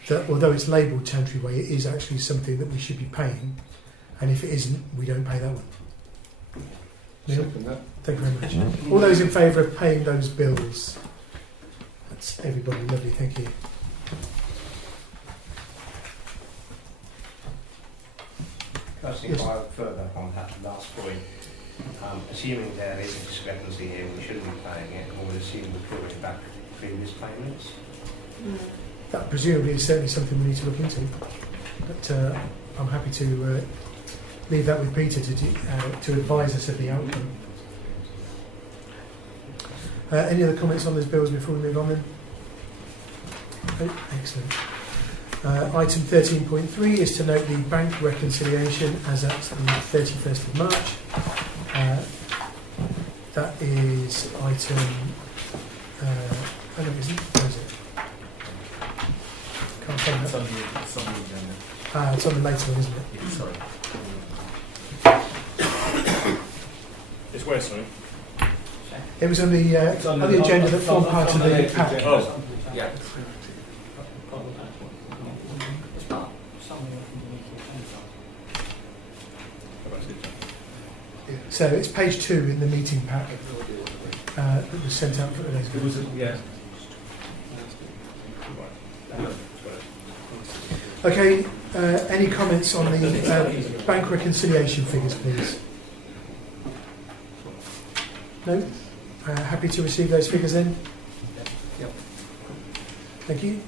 that although it's labelled Tantry Way, it is actually something that we should be paying, and if it isn't, we don't pay that one. Neil? Second that. Thank you very much. All those in favour of paying those bills? That's everybody. Lovely, thank you. Can I just inquire further on that last point? Assuming there is a discrepancy here, we shouldn't be paying it, or we assume we're clawing back previous payments. That presumably is certainly something we need to look into. But I'm happy to leave that with Peter to advise us of the outcome. Any other comments on those bills before we move on then? Oh, excellent. Item 13.3 is to note the bank reconciliation as at the 31st of March. That is item... oh no, isn't it? Where is it? Can't find It's that. on the agenda. It's on the later one, isn't it? Yeah, sorry. It's where, sorry? It was on the agenda that formed part of the pack. Oh. Yeah. It's part something I can make it So it's page 2 in the meeting pack that was sent out for today's It was, yeah. Okay, any comments on the bank reconciliation figures, please? No? Happy to receive those figures then? Yep. Thank you.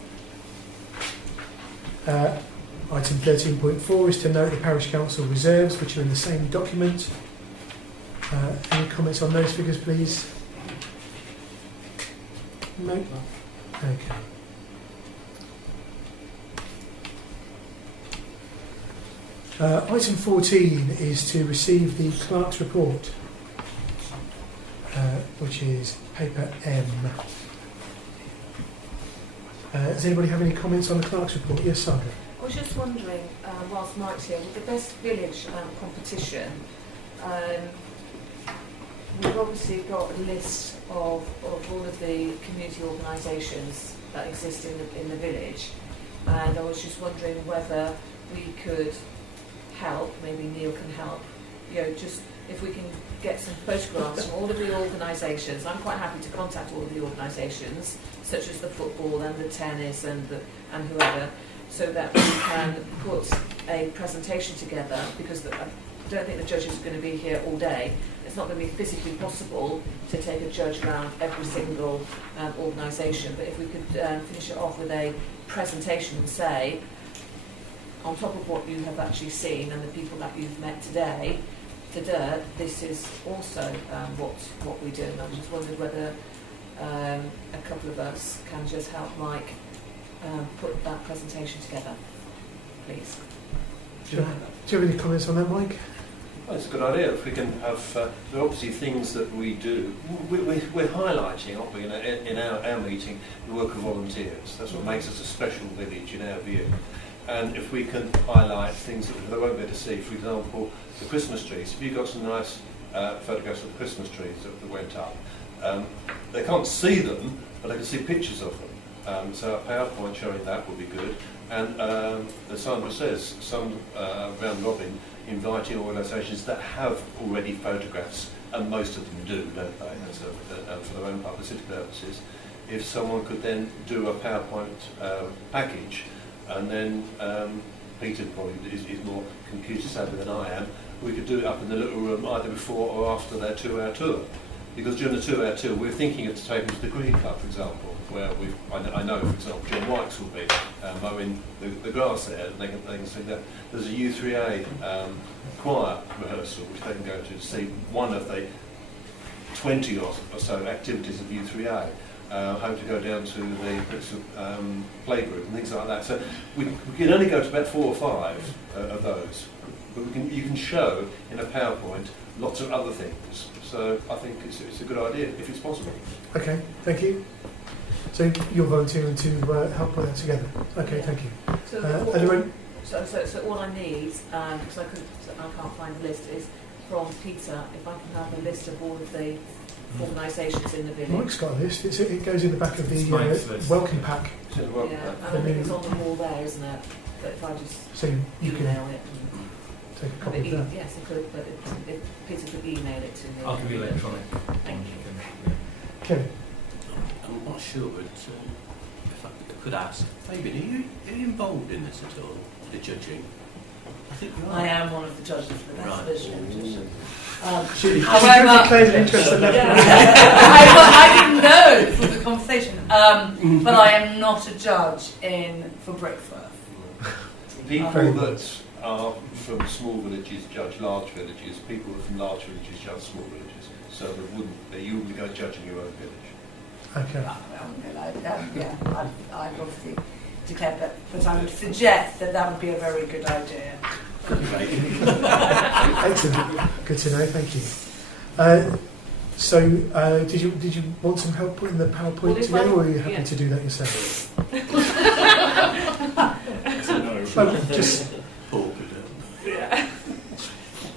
Item 13.4 is to note the Parish Council reserves, which are in the same document. Any comments on those figures, please? No? Okay. Item 14 is to receive the clerk's report, which is paper M. Does anybody have any comments on the clerk's report? Yes, Sandra. I was just wondering, whilst Mike's here, with the Best Village competition, we've obviously got a list of all of the community organisations that exist in the village, and I was just wondering whether we could help, maybe Neil can help, just if we can get some photographs from all of the organisations. I'm quite happy to contact all of the organisations, such as the football and the tennis and whoever, so that we can put a presentation together, because I don't think the judges are going to be here all day. It's not going to be physically possible to take a judge around every single organisation, but if we could finish it off with a presentation and say, on top of what you have actually seen and the people that you've met today, this is also what we do. And I just wondered whether a couple of us can just help Mike put that presentation together, please. Do you have any comments on that, Mike? Well, it's a good idea. If we can have, there are obviously things that we do. We're highlighting, aren't we, in our meeting, the work of volunteers. That's what makes us a special village in our view. And if we can highlight things that they won't be able to see, for example, the Christmas trees. If you've got some nice photographs of the Christmas trees that went up, they can't see them, but they can see pictures of them. So a PowerPoint showing that would be good. And as Sandra says, some round robin inviting organisations that have already photographs, and most of them do, don't they, for their own publicity purposes. If someone could then do a PowerPoint package, and then Peter probably is more computer savvy than I am, we could do it up in the little room either before or after their 2-hour tour. Because during the 2-hour tour, we're thinking of taking to the Green Club, for example, where I know, for example, John Wykes will be mowing the grass there, and they can see that. There's a U3A choir rehearsal, which they can go to see one of the 20 or so activities of U3A. Hope to go down to the Brixworth playgroup and things like that. So we can only go to about 4 or 5 of those, but you can show in a PowerPoint lots of other things. So I think it's a good idea if it's possible. Okay, thank you. So you're volunteering to help put that together. Okay, thank you. So all I need, because I can't find the list, is from Peter. If I can have a list of all of the organisations in the village. Mike's got a list. It goes in the back of the welcome pack. Yeah, and I think it's on the wall there, isn't it? But if I just so you can email it. take a copy of that. Yes, I could, but if Peter could email it to me. I'll give you electronic. Thank you. Okay. I'm not sure, but if I could ask, Fabian, are you involved in this at all, the judging? I think you are. I am one of the judges for the Right. exhibition. Julie, However, declared an interest in that. I didn't know from the conversation, but I am not a judge for Brixworth. People Very that are from small villages judge large villages. People from large villages judge small villages. So you wouldn't be going judging your own village. Okay. I've obviously declared that, but I would suggest that would be a very good idea. Excellent. Good to know. Thank you. So, did you want some help putting the PowerPoint Well, if together, I- or are you happy yeah. to do that yourself? No. Just Paul could Yeah.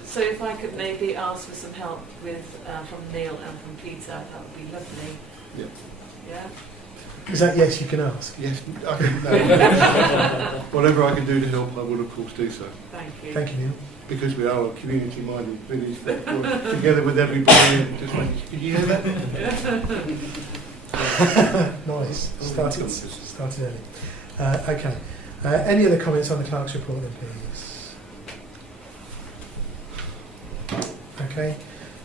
So if I could maybe ask for some help with from Neil and from Peter, that would be lovely. Yeah. Yeah. is that yes? You can ask. Yes, I can. Whatever I can do to help, I will of course do so. Thank you. Thank you, Neil. Because we are a community-minded village that works together with everybody and just making. Did you hear that? Nice. Started early. Okay. Any other comments on the clerk's report, then, please? Okay.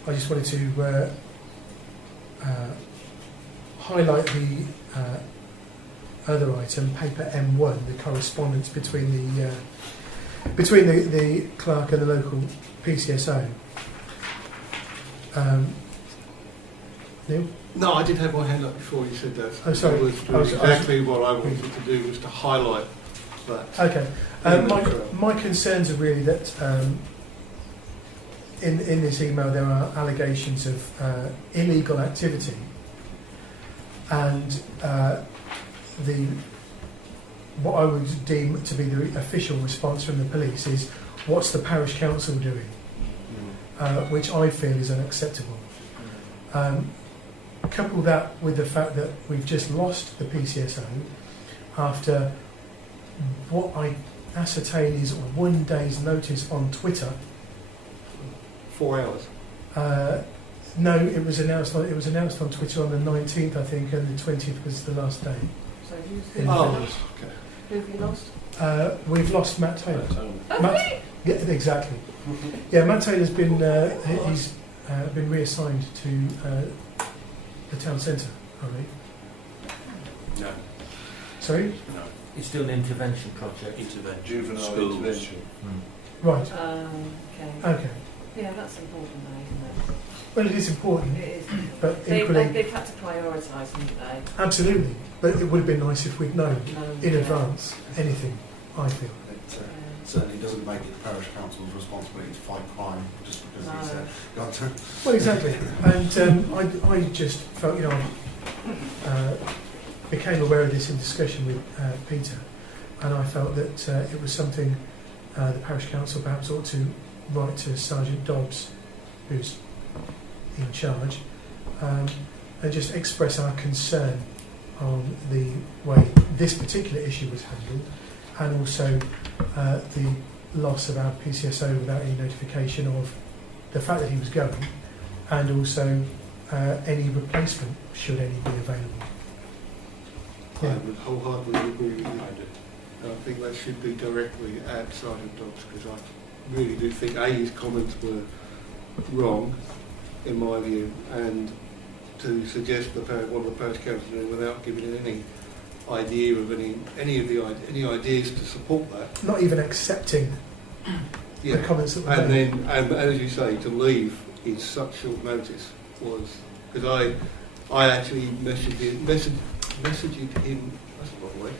I just wanted to highlight the other item, paper M1, the correspondence between the clerk and the local PCSO. Neil? No, I did have my hand up before you said that. Oh, sorry. That was exactly what I wanted to do, was to highlight that. Okay. My concerns are really that in this email there are allegations of illegal activity, and what I would deem to be the official response from the police is, what's the parish council doing? Which I feel is unacceptable. Couple that with the fact that we've just lost the PCSO after what I ascertain is 1 day's notice on Twitter. 4 hours. No, it was announced on Twitter on the 19th, I think, and the 20th was the last day. So In the village. Okay. who have you lost? We've lost Matt Taylor. Oh, Matt- really? Yeah, exactly. Yeah, Matt Taylor's been he's been reassigned to the town centre, I believe. No. Sorry? No. It's still an intervention project. Intervention. Juvenile Schools. intervention. Right. Okay. Okay. Yeah, that's important though, isn't Well, it is important, it? It is. but They've equally, had to prioritise, haven't they? absolutely. But it would have been nice if we'd known No, in yeah. advance anything. I feel. It certainly doesn't make it the parish council's responsibility to fight crime just because he's No. got to. Well, exactly. And I just felt, became aware of this in discussion with Peter, and I felt that it was something the parish council perhaps ought to write to Sergeant Dobbs, who's in charge, and just express our concern on the way this particular issue was handled, and also the loss of our PCSO without any notification of the fact that he was going, and also any replacement should any be available. I would wholeheartedly agree with you. And I think that should be directly at Sergeant Dobbs, because I really do think his comments were wrong, in my view, and to suggest that one of the parish councillors without giving it any idea of any ideas to support that. Not even accepting the comments that were And made. then, and as you say, to leave in such short notice was, because I actually messaged him. That's the wrong way.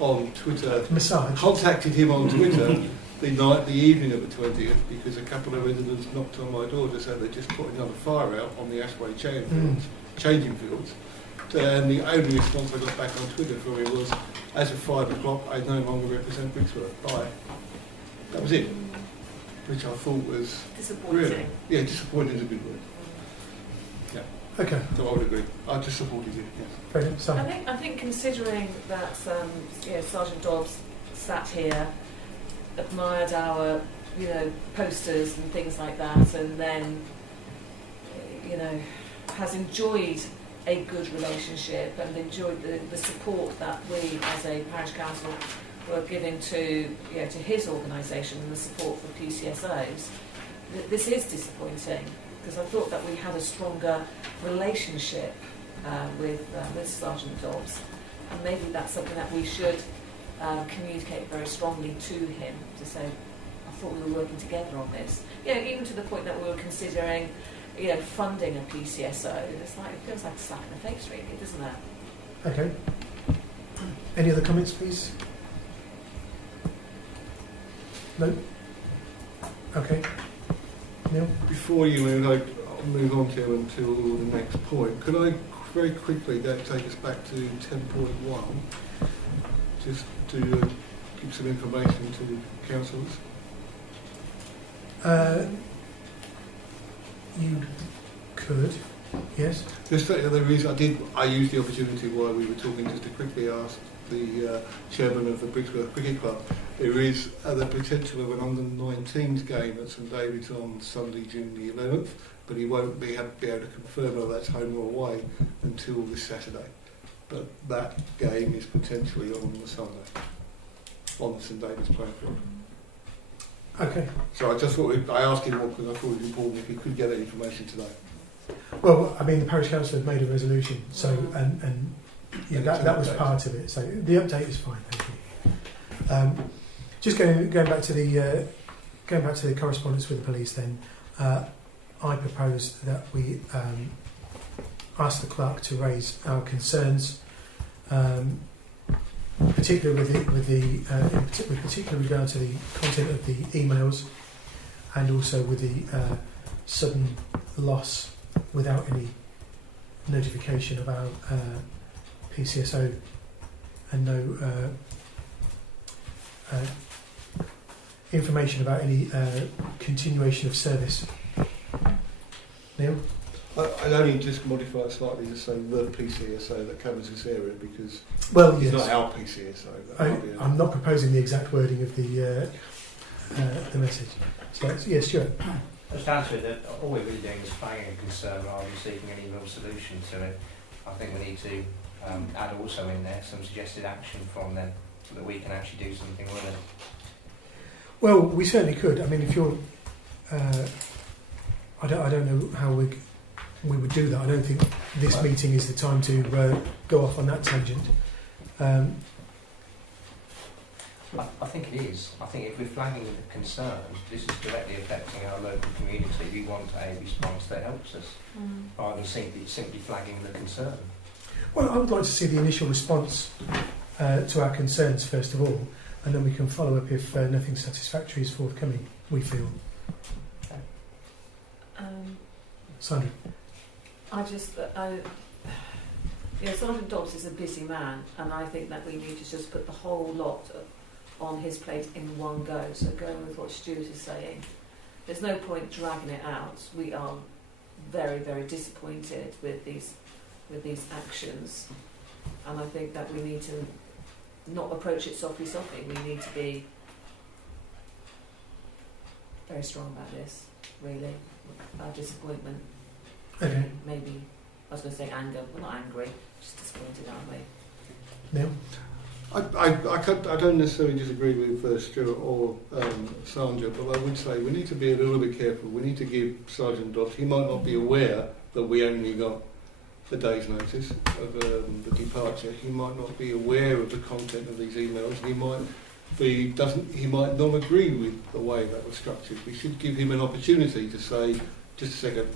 On Twitter, Massage. contacted him on Twitter the evening of the 20th, because a couple of residents knocked on my door to say they're just putting another fire out on the Ashway changing fields. And the only response I got back on Twitter from him was, as of 5 o'clock, I no longer represent Brixworth. Bye. That was it. Which I thought was Disappointing. really, disappointing is a good word. Okay. So I would agree. I just supported you. Yes. Fair enough. So, I think considering that Sergeant Dobbs sat here, admired our you know, posters and things like that, and then, you know, has enjoyed a good relationship and enjoyed the support that we as a parish council were giving to, you know, to his organisation and the support for PCSOs. This is disappointing because I thought that we had a stronger relationship with Sergeant Dobbs, and maybe that's something that we should communicate very strongly to him to say, I thought we were working together on this. You know, even to the point that we were considering, you know, funding a PCSO. It's like, it feels like a slap in the face, really, doesn't it? Okay. Any other comments, please? No? Okay. Neil? Before you move on to the next point, could I very quickly take us back to 10.1, just to give some information to councillors? You could, yes. Just the reason I used the opportunity while we were talking just to quickly ask the chairman of the Brixworth Cricket Club. There is the potential of an under-19s game at St David's on Sunday, June the 11th, but he won't be able to confirm whether that's home or away until this Saturday. But that game is potentially on the Sunday, on the St David's playing field. Okay. So I just thought I asked him because I thought it was important if he could get that information today. Well, I mean, the parish council have made a resolution, so and yeah, that was part of it. So the update is fine. Thank you. Just going back to the correspondence with the police. Then I propose that we ask the clerk to raise our concerns, particularly with particular regard to the content of the emails, and also with the sudden loss without any notification of our PCSO and no information about any continuation of service. Neil? I'd only just modify it slightly to say the PCSO that covers this area because yes. It's not our PCSO. I'm not proposing the exact wording of the message. So yes, Stuart. Just answer that all we're really doing is flagging a concern rather than seeking any real solution to it. I think we need to add also in there some suggested action from them so that we can actually do something with it. Well, we certainly could. I mean, if you're, I don't know how we would do that. I don't think this meeting is the time to go off on that tangent. I think it is. I think if we're flagging the concern, this is directly affecting our local community. We want a response that helps us, rather than simply flagging the concern. Well, I would like to see the initial response to our concerns first of all, and then we can follow up if nothing satisfactory is forthcoming. We feel. Sandra. Sergeant Dobbs is a busy man, and I think that we need to just put the whole lot on his plate in one go. So going with what Stuart is saying, there's no point dragging it out. We are very, very disappointed with these actions, and I think that we need to not approach it softly. We need to be very strong about this. Really, our disappointment. Okay. Maybe I was going to say anger. We're not angry, just disappointed, aren't we? Neil? I don't necessarily disagree with Stuart or Sandra, but I would say we need to be a little bit careful. We need to give Sergeant Dobbs, he might not be aware that we only got a day's notice of the departure. He might not be aware of the content of these emails. He might not agree with the way that was structured. We should give him an opportunity to say, just a second,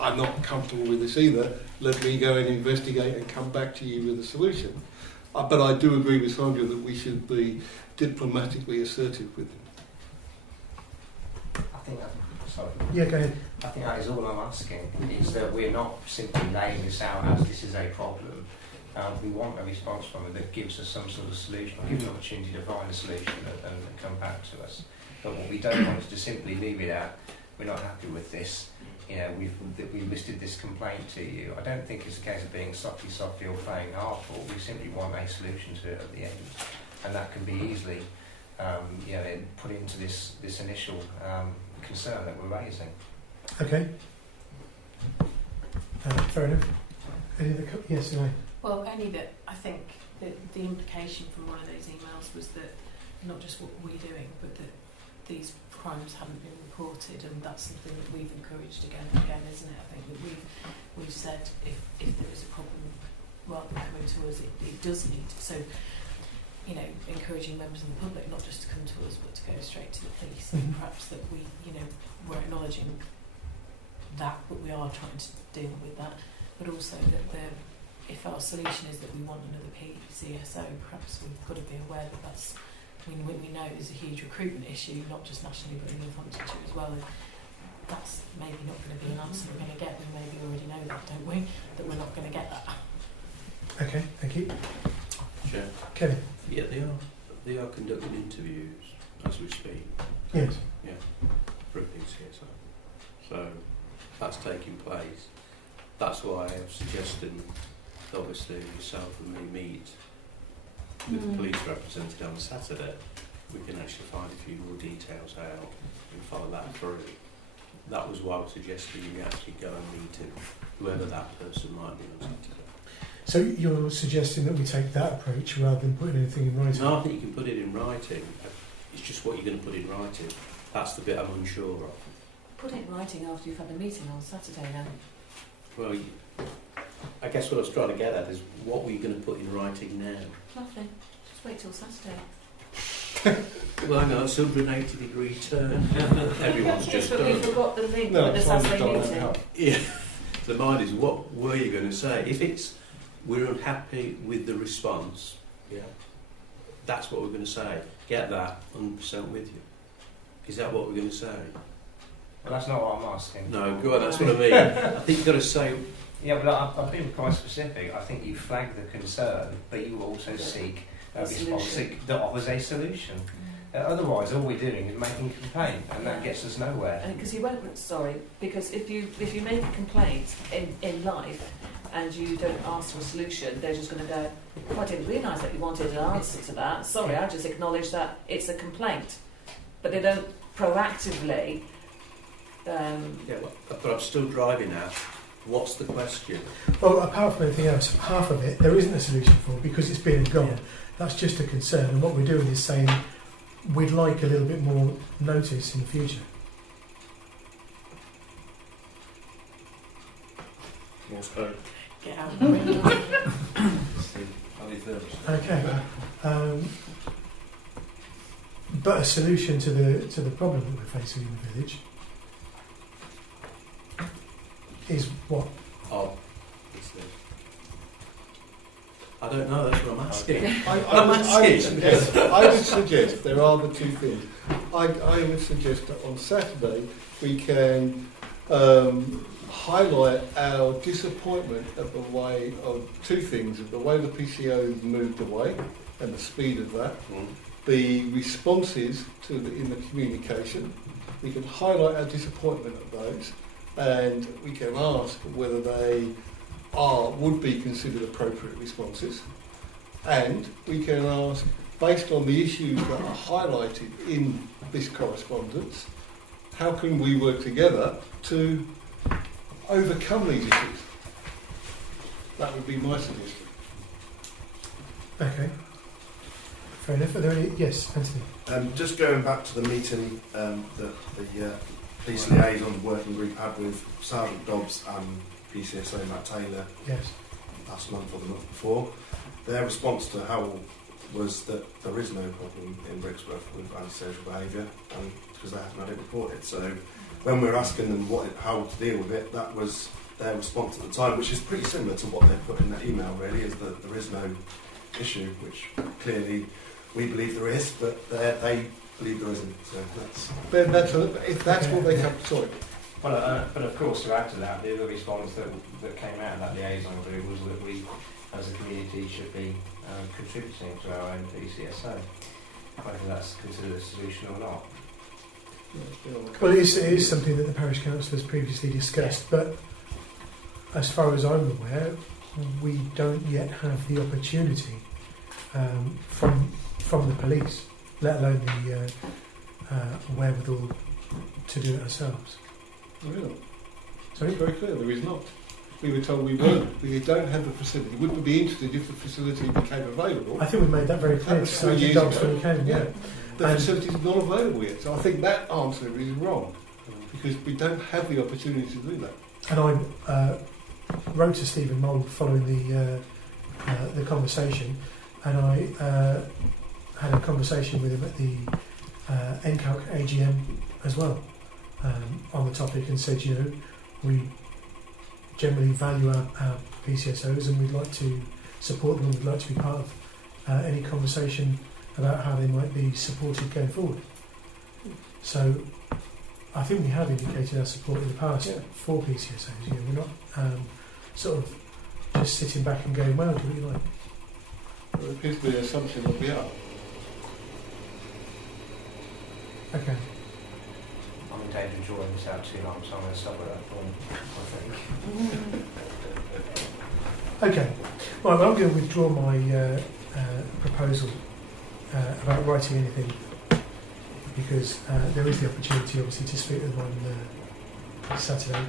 I'm not comfortable with this either. Let me go and investigate and come back to you with a solution. But I do agree with Sandra that we should be diplomatically assertive with him. I think that. Sorry. Yeah, go ahead. I think that is all I'm asking. Is that we're not simply laying this out as this is a problem. We want a response from it that gives us some sort of solution, or gives an opportunity to find a solution and come back to us. But what we don't want is to simply leave it at, we're not happy with this. You know, we've listed this complaint to you. I don't think it's a case of being softly or playing hardball. We simply want a solution to it at the end, and that can be easily they put into this initial concern that we're raising. Okay. Fair enough. Any other yes, no. Well, only that I think that the implication from one of those emails was that not just what we're doing, but that these crimes hadn't been reported, and that's something that we've encouraged again and again, isn't it? I think that we've said if there is a problem, rather than coming to us, it does need to. So, you know, encouraging members of the public not just to come to us, but to go straight to the police. And perhaps that we, you know, we're acknowledging that, but we are trying to deal with that. But also that if our solution is that we want another PCSO, perhaps we've got to be aware that that's, we know there's a huge recruitment issue, not just nationally but in Northamptonshire as well. And that's maybe not going to be an answer we're going to get. We maybe already know that, don't we? That we're not going to get that. Okay, thank you. Chair. Kevin. Yeah, they are conducting interviews as we speak. Yes. Yeah, for a PCSO. So that's taking place. That's why I'm suggesting, obviously, yourself and me meet with the police representative on Saturday. We can actually find a few more details out and follow that through. That was why I was suggesting we actually go and meet him, whoever that person might be on Saturday. So you're suggesting that we take that approach rather than putting anything in writing? No, I think you can put it in writing. It's just what you're going to put in writing. That's the bit I'm unsure of. Put it in writing after you've had a meeting on Saturday then. Well, I guess what I was trying to get at is what were you going to put in writing now? Nothing. Just wait till Saturday. Well, hang on, it's 180-degree turn. Everyone's just but we done. forgot the link No, for the it's fine, Saturday don't meeting. help. Yeah. So mine is, what were you going to say? If it's, we're unhappy with the response, yeah, that's what we're going to say. Get that 100% with you. Is that what we're going to say? Well, that's not what I'm asking. No, go on, that's what I mean. I think you've got to say... Yeah, but I've been quite specific. I think you flag the concern, but you also seek a response that offers a solution. Otherwise, all we're doing is making a complaint, and that gets us nowhere. And because you won't, because if you make a complaint in life and you don't ask for a solution, they're just going to go, oh, I didn't realise that you wanted an answer to that. Sorry, I just acknowledged that it's a complaint. But they don't proactively... but I'm still driving at, what's the question? Well, apart from anything else, half of it there isn't a solution for because it's been and gone. Yeah. That's just a concern, and what we're doing is saying we'd like a little bit more notice in the future. Morse code. Get out of the window. Okay. But a solution to the problem that we're facing in the village is what? Oh, I don't know, that's what I'm asking. I would suggest there are the two things. I would suggest that on Saturday we can highlight our disappointment at the way of two things: the way the PCO moved away and the speed of that, the responses in the communication. We can highlight our disappointment at those, and we can ask whether they would be considered appropriate responses, and we can ask, based on the issues that are highlighted in this correspondence, how can we work together to overcome these issues? That would be my suggestion. Okay. Fair enough. Are there any? Yes, Anthony. Just going back to the meeting that the police liaison working group had with Sergeant Dobbs and PCSO Matt Taylor last month or the month before, their response to Howell was that there is no problem in Brixworth with antisocial behaviour, and because they haven't had it reported. So when we were asking them how to deal with it, that was their response at the time, which is pretty similar to what they put in that email. Really, is that there is no issue, which clearly we believe there is, but they believe there isn't. So if that's what they come to. But of course, to add to that, the other response that came out of that liaison group was that we, as a community, should be contributing to our own PCSO. Whether that's considered a solution or not. Well, it is something that the parish council has previously discussed, but as far as I'm aware, we don't yet have the opportunity from the police let alone the wherewithal to do it ourselves. Really? Sorry? Very clear, there is not. We were told we weren't. We don't have the facility. We wouldn't be interested if the facility became available. I think we made that very clear That to was 3 Sergeant years Dobbs ago. when we came. Yeah. The And- facility is not available yet. So I think that answer is wrong because we don't have the opportunity to do that. And I wrote to Stephen Mould following the conversation, and I had a conversation with him at the NCALC AGM as well on the topic, and said, we generally value our PCSOs and we'd like to support them and we'd like to be part of any conversation about how they might be supported going forward. So I think we have indicated our support in the past for PCSOs. We're not sort of just sitting back and going, well, do what you like. There appears to be the assumption that we are. Okay. I'm in danger of drawing this out too long, so I'm going to stop at that point, I think. Okay. Well, I'm going to withdraw my proposal about writing anything, because there is the opportunity, obviously, to speak with them on Saturday,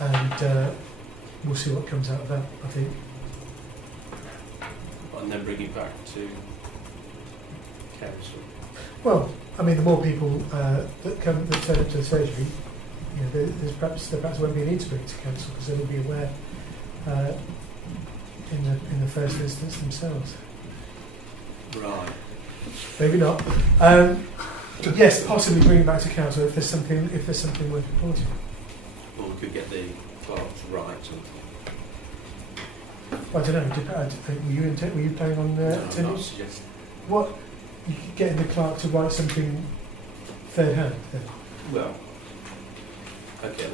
and we'll see what comes out of that, I think. And then bring it back to council. Well, I mean, the more people that turn up to the surgery, there perhaps won't be a need to bring it to council because they will be aware in the first instance themselves. Right. Maybe not. Yes, possibly bring it back to council if there's something worth reporting. Or we could get the clerks to write something. I don't know. Were you planning on No, I'm attending? not suggesting. What? Getting the clerk to write something third hand then? Well, okay,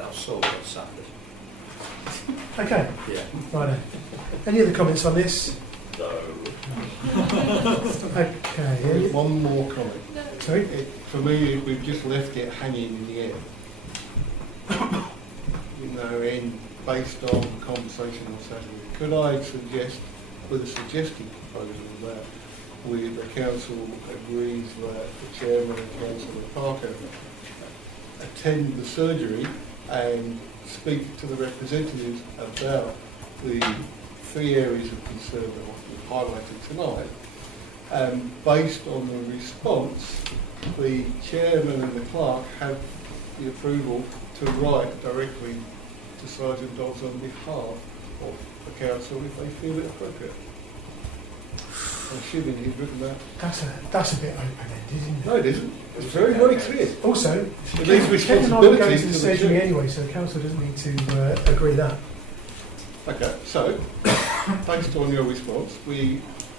I'll solve it on Saturday. Okay. Yeah. Right. Any other comments on this? No. Okay. One more comment. Sorry? For me, we've just left it hanging in the air. Based on the conversation on Saturday, could I suggest, with a suggested proposal, that the council agrees that the chairman and Councillor Parker attend the surgery and speak to the representatives about the 3 areas of concern that we've highlighted tonight. And based on the response, the chairman and the clerk have the approval to write directly to Sergeant Dodds on behalf of the council if they feel it appropriate. I'm assuming he's written that. That's a bit open-ended, isn't it? No, it isn't. It's very, very clear. Also, It leaves Ken and I will go responsibility to to the the surgery chair. anyway, so the council doesn't need to agree that. Okay, so based on your response,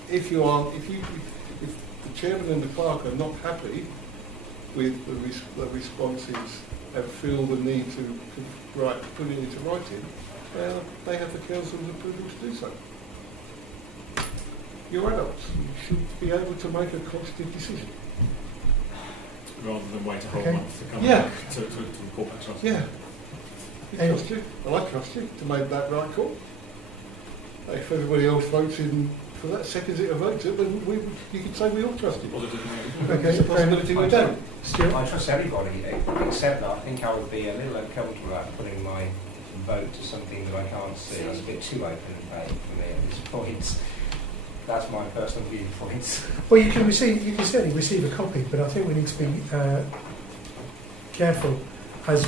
if the chairman and the clerk are not happy with the responses and feel the need to put it into writing, they have the council's approval to do so. You're adults. You should be able to make a cognitive decision. Rather than wait a whole Okay. month to come Yeah. back to report back to us. Yeah. We Anyway. trust you. Well, I trust you to make that right call. If everybody else votes in for that, seconds it or votes it, then you could say we all trust you. Okay, There's a possibility we don't. Stuart? I trust everybody, except that I think I would be a little uncomfortable about putting my vote to something that I can't see. That's a bit too open and vague for me at this point. That's my personal viewpoint. Well, you can certainly receive a copy, but I think we need to be careful, as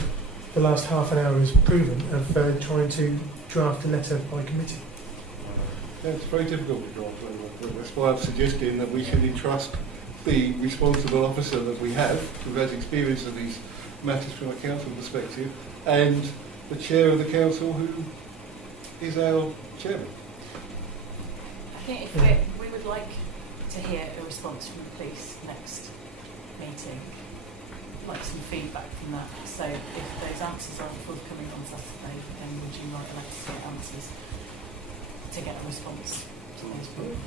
the last half an hour has proven, of trying to draft a letter by committee. Yeah, it's very difficult to draft letter. That's why I'm suggesting that we should entrust the responsible officer that we have, who has experience of these matters from a council perspective, and the chair of the council, who is our chairman. I think if we would like to hear a response from the police next meeting, like some feedback from that. So if those answers aren't forthcoming on Saturday, then would you like to get answers to get a response to those problems?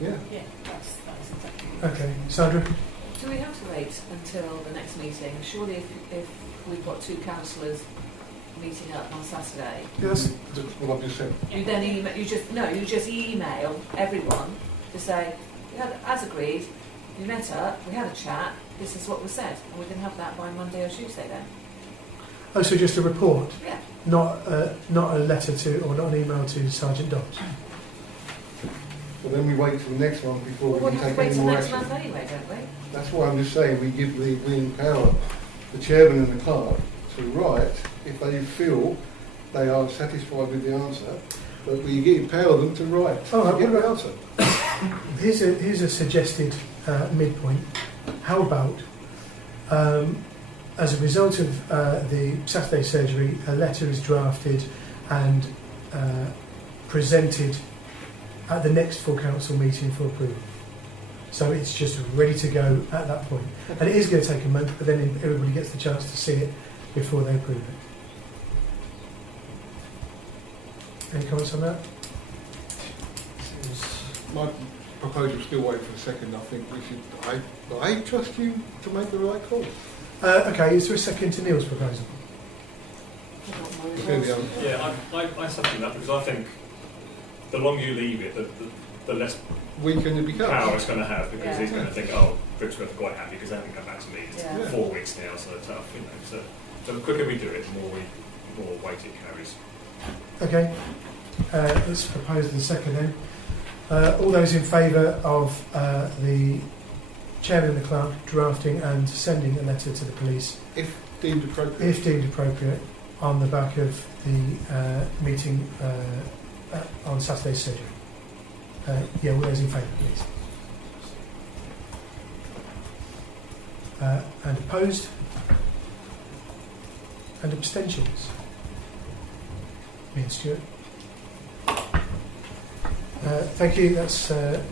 Yeah. Yeah, that's exactly what Okay, Sandra? Do we have to wait until the next meeting? Surely if we've got 2 councillors meeting up on Saturday, Yes. That's what I've just said. you then email, you just email everyone to say, as agreed, we met up, we had a chat, this is what was said, and we can have that by Monday or Tuesday then. Oh, so just a report, Yeah. not a letter to, or not an email to Sergeant Dobbs. Well, then we wait till the next one before Well, we we'll can have take to wait any till more next action. month anyway, don't we? That's why I'm just saying we give we empower the chairman and the clerk to write if they feel they are satisfied with the answer, but we empower them to write. Oh, right, give what the about- answer. Here's a suggested midpoint. How about, as a result of the Saturday surgery, a letter is drafted and presented at the next full council meeting for approval. So it's just ready to go at that point. And it is going to take a month, but then everybody gets the chance to see it before they approve it. Any comments on that? My proposal still waiting for a second. I think we should. I trust you to make the right call. Okay, is there a second to Neil's proposal? There we are. Yeah, I second that because I think the longer you leave it, the less Weekend it becomes. power it's going to have because Yeah. he's going to think, oh, Brixworth are quite happy because they haven't come back to me. It's Yeah. 4 weeks now, so tough, you know. So the quicker we do it, the more weight it carries. Okay, it's proposed and second then. All those in favour of the chairman and the clerk drafting and sending a letter to the police, If deemed appropriate. if deemed appropriate, on the back of the meeting on Saturday's surgery. Yeah, all those in favour, please. And opposed? And abstentions? Me and Stuart. Thank you, that's going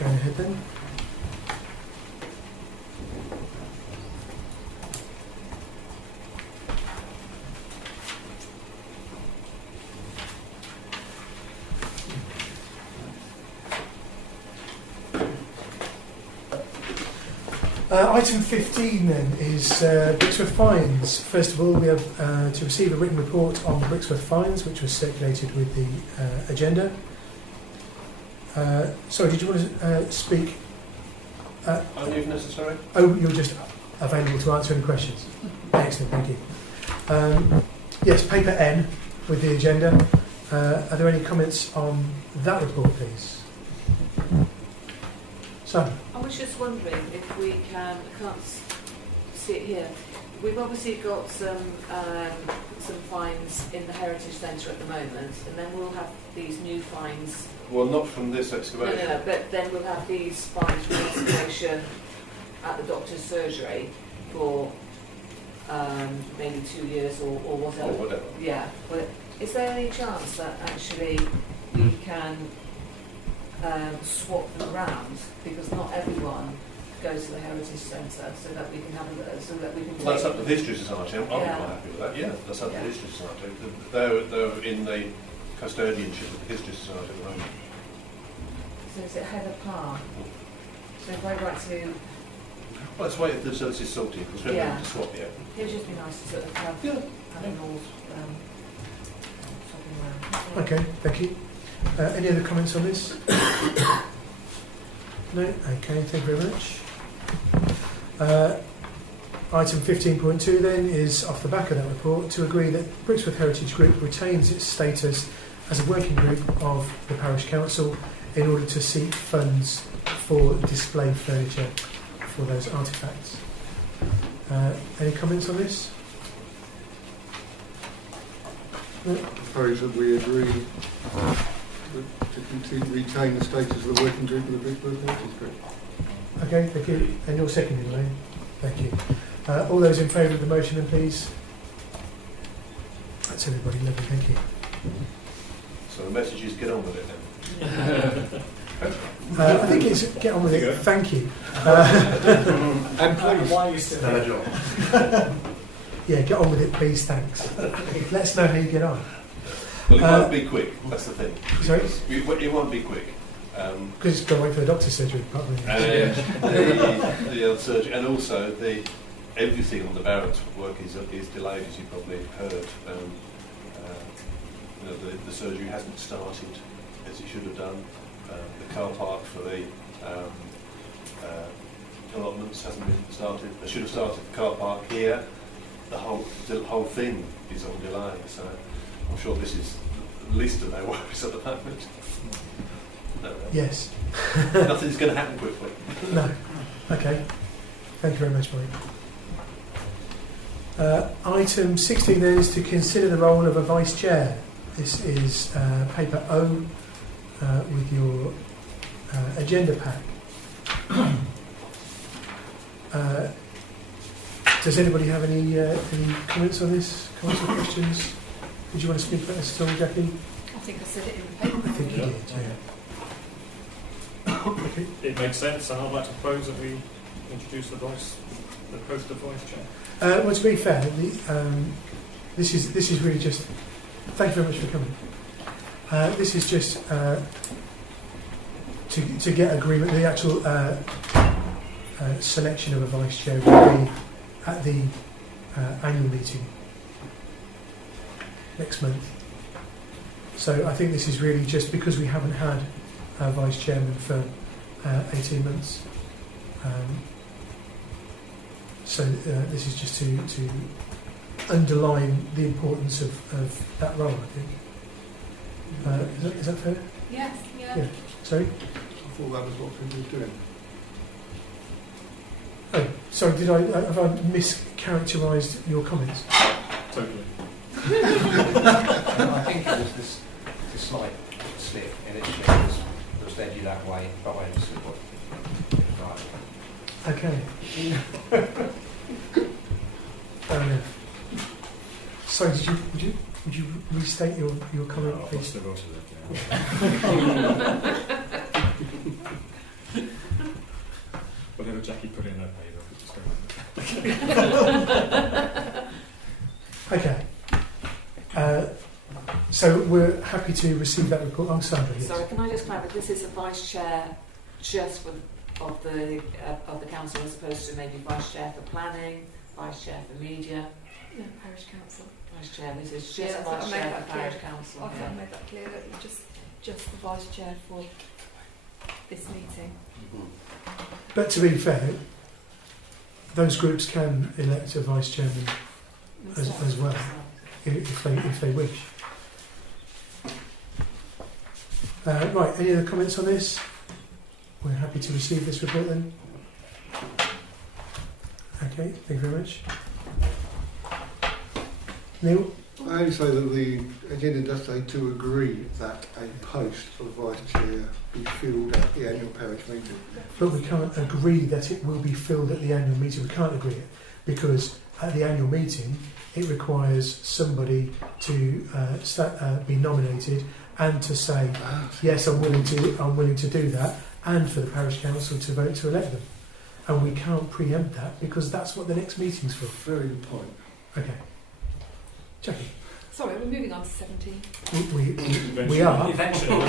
ahead then. Item 15 then is Brixworth fines. First of all, we have to receive a written report on the Brixworth fines, which was circulated with the agenda. Sorry, did you want to speak? Only if necessary. Oh, you're just available to answer any questions. Excellent, thank you. Yes, paper N with the agenda. Are there any comments on that report, please? Simon? I was just wondering if we can, I can't see it here, we've obviously got some fines in the Heritage Centre at the moment, and then we'll have these new fines. Well, not from this No, excavation. but then we'll have these fines for excavation at the doctor's surgery for maybe 2 years or whatever. Or whatever. Yeah, but is there any chance that actually we can swap them around, because not everyone goes to the Heritage Centre, so that we can have so that we can Well, that's take- up to the History Society. I'm quite Yeah. happy with that. Yeah, that's up to Yeah. the History Society. They're in the custodianship of the History Society at the moment. So is it Heather Parr? So if I write to, Well, let's wait until the service is sorted because we're Yeah. going to swap yet. it would just be nice to sort of have Yeah. them all swapping around. Okay, thank you. Any other comments on this? No? Okay, thank you very much. Item 15.2 then is off the back of that report to agree that Brixworth Heritage Group retains its status as a working group of the Parish Council in order to seek funds for display furniture for those artefacts. Any comments on this? No? Propose that we agree to continue retain the status of the working group of the Brixworth Heritage Group. Okay, thank you. And you're seconding, Elaine? Thank you. All those in favour of the motion, then, please. That's everybody. Lovely, thank you. So the message is get on with it then. I think it's get on with it. Thank you. And please. Why are you still Stand here? a job. Yeah, get on with it, please. Thanks. Let us know how you get on. Well, it won't be quick. That's the thing. Sorry? It won't be quick. Because it's got to wait for the doctor's surgery, probably. The other surgery, and also everything on the Barrett's work is delayed, as you probably heard. The surgery hasn't started as it should have done. The car park for the allotments hasn't been started. They should have started the car park here. The whole thing is on delay, so I'm sure this is the least of their worries at the moment. No, Yes. nothing's going to happen quickly. No. Okay. Thank you very much, Mike. Item 16 then is to consider the role of a vice chair. This is paper O with your agenda pack. Does anybody have any comments on this? Comments or questions? Did you want to speak about this at all, Jackie? I think I said it in the paper. I think you did, yeah. Okay. It makes sense, and I'd like to propose that we introduce the post of vice chair. Well, to be fair, this is really just. Thank you very much for coming. This is just to get agreement. The actual selection of a vice chair will be at the annual meeting next month. So I think this is really just because we haven't had a vice chairman for 18 months. So this is just to underline the importance of that role, I think. Is that fair? Yes, yeah. Yeah. Sorry? I thought that was what we were doing. Oh, sorry, have I mischaracterised your comments? Totally. I think it was this slight slip initially was led you that way, but I understood what right. Okay. Fair enough. Sorry, would you restate your comment, I'll please? the vote of it, Whatever Jackie put in her paper. Okay. So we're happy to receive that report. Oh, Sandra, yes. Sorry, can I just clarify? This is a vice chair just of the council, as opposed to maybe vice chair for planning, vice chair for media. No, parish council. Vice chair. This is just Yeah, vice I made chair that for parish clear. council. I think I made that clear that it's just the vice chair for this meeting. But to be fair, those groups can elect a vice chairman as well, if they wish. Right, any other comments on this? We're happy to receive this report then. Okay, thank you very much. Neil? I only say that the agenda does say to agree that a post for the vice chair be filled at the annual parish meeting. But we can't agree that it will be filled at the annual meeting. We can't agree it because at the annual meeting it requires somebody to be nominated and to say yes, I'm willing to do that, and for the parish council to vote to elect them. And we can't preempt that because that's what the next meeting's for. Very good point. Okay, Jackie. Sorry, we're moving on to 17. We are. Eventually.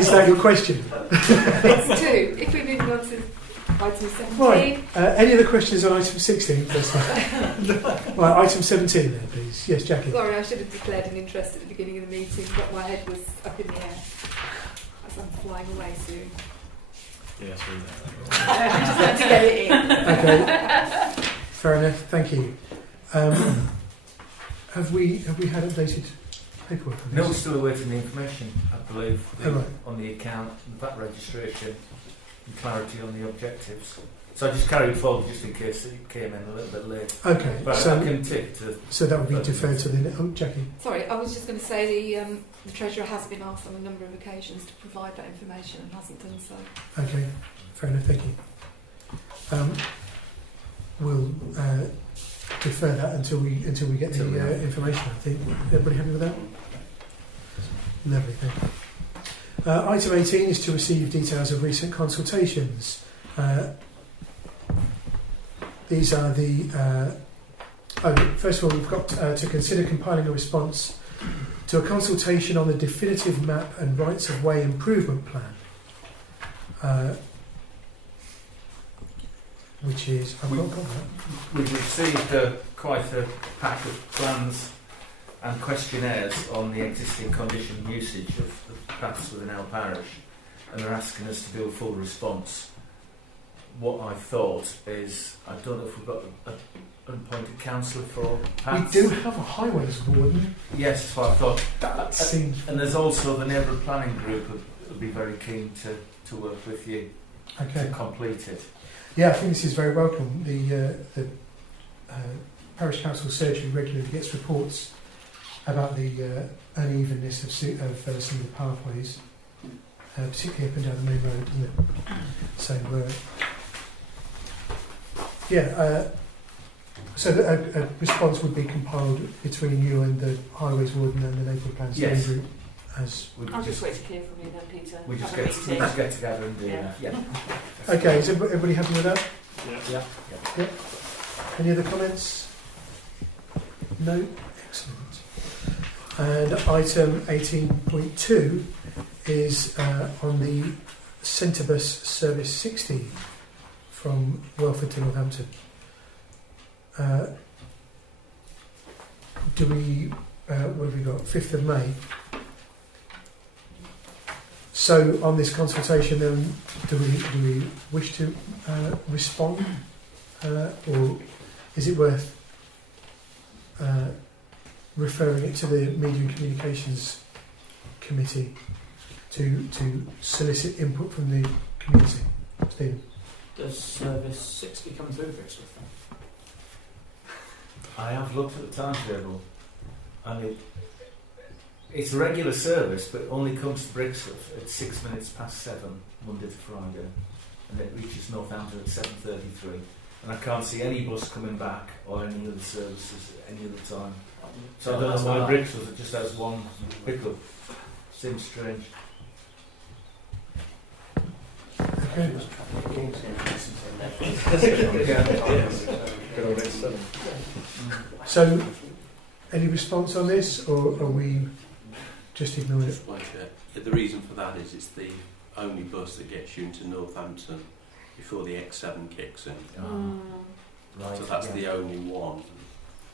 Is that your question? It's 2. If we're moving on to item 17. Right. Any other questions on item 16? Right, item 17 then, please. Yes, Jackie. Sorry, I should have declared an interest at the beginning of the meeting, but my head was up in the air as I'm flying away soon. Yes, we know. I just had to get it in. Okay. Fair enough. Thank you. Have we had updated paperwork on No, this? we're still awaiting the information, I believe, Right. on the account, the VAT registration, and clarity on the objectives. So I just carried forward just in case it came in a little bit late. Okay. But So, I can take to... so that would be deferred to the... Oh, Jackie. Sorry, I was just going to say the Treasurer has been asked on a number of occasions to provide that information and hasn't done so. Okay. Fair enough. Thank you. We'll defer that until we get the information, I think. Everybody happy with that? Lovely, thank you. Item 18 is to receive details of recent consultations. These are the... first of all, we've got to consider compiling a response to a consultation on the definitive map and rights of way improvement plan. Which is... I've not got that. We've received quite a pack of plans and questionnaires on the existing condition and usage of the paths within our parish, and they're asking us to do a full response. What I thought is, I don't know if we've got an appointed councillor for paths. We do have a highways warden. Yes, that's what I thought. That seems. And there's also the neighbourhood planning group would be very keen to work with you Okay. to complete it. Yeah, I think this is very welcome. The parish council surgery regularly gets reports about the unevenness of some of the pathways, particularly up and down the main road, isn't it? So, so a response would be compiled between you and the highways warden and the neighbourhood plan steering Yes. group. As I'll just wait to hear from you then, Peter. We just Have a get meeting. together and do that. Yeah. okay, is everybody happy with that? Yeah. Any other comments? No? Excellent. And item 18.2 is on the Centrebus Service 60 from Welford to Northampton. Do we, what have we got? 5th of May. So on this consultation then, do we wish to respond, or is it worth referring it to the Media and Communications Committee to solicit input from the community? Stephen? Does Service 60 come through Brixworth? I have looked at the timetable, and it's a regular service, but it only comes to Brixworth at 6 minutes past 7, Monday to Friday, and it reaches Northampton at 7:33. And I can't see any bus coming back or any other services at any other time. So I don't know why Brixworth just has one pickup. Seems strange. Okay. Good old S7. So, any response on this, or are we just ignoring it? The reason for that is it's the only bus that gets you into Northampton before the X7 kicks in. Right, So that's the only one.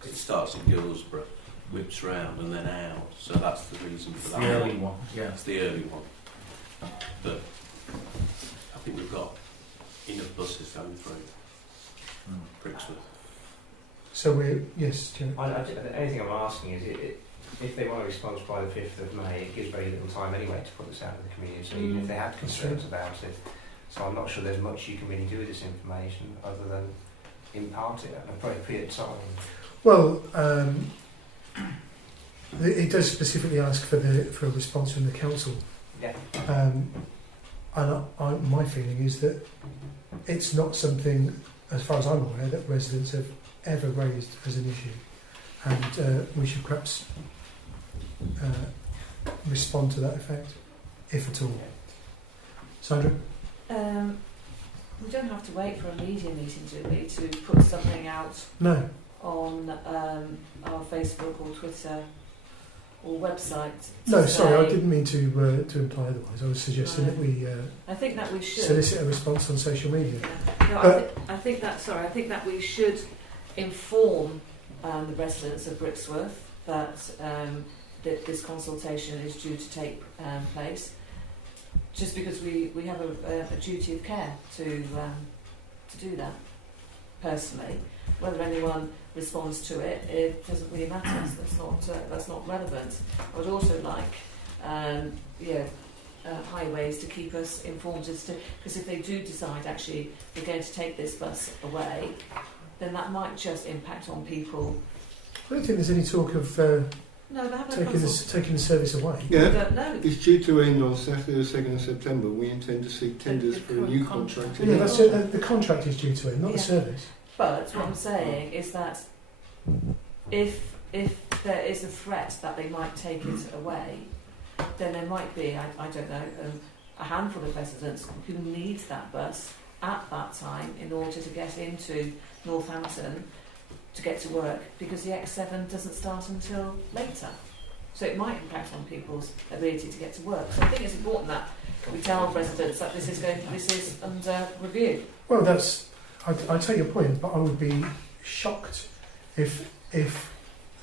It starts at Gillsborough, whips round and then out. So that's the reason for that. The early one, yeah. It's the early one. But I think we've got enough buses going through Brixworth. So we're, yes, Jerry. The only thing I'm asking is, if they want a response by the 5th of May, it gives very little time anyway to put this out to the community, even if they had concerns about it. So I'm not sure there's much you can really do with this information other than impart it at an appropriate time. Well, it does specifically ask for a response from the council. Yeah. And my feeling is that it's not something, as far as I'm aware, that residents have ever raised as an issue, and we should perhaps respond to that effect, if at all. Sandra? We don't have to wait for a media meeting, do we, to put something out No. on our Facebook or Twitter or website? No, to sorry, I say- didn't mean to imply otherwise. I was suggesting that we I think that we should. solicit a response on social media. No, I think that we should inform the residents of Brixworth that this consultation is due to take place, just because we have a duty of care to do that. Personally, whether anyone responds to it, it doesn't really matter. That's not relevant. I would also like highways to keep us informed as to, because if they do decide actually we're going to take this bus away, then that might just impact on people. I don't think there's any talk of No, they haven't. taking the service away. We Yeah, don't know. it's due to end on Saturday the 2nd of September. We intend to seek tenders The for a new current contract. contract. Yeah, that's it. The contract is due to end, not the Yeah. service. But what I'm saying is that if there is a threat that they might take it away, then there might be, I don't know, a handful of residents who need that bus at that time in order to get into Northampton to get to work, because the X7 doesn't start until later. So it might impact on people's ability to get to work. So I think it's important that we tell residents that this is under review. Well, I take your point, but I would be shocked if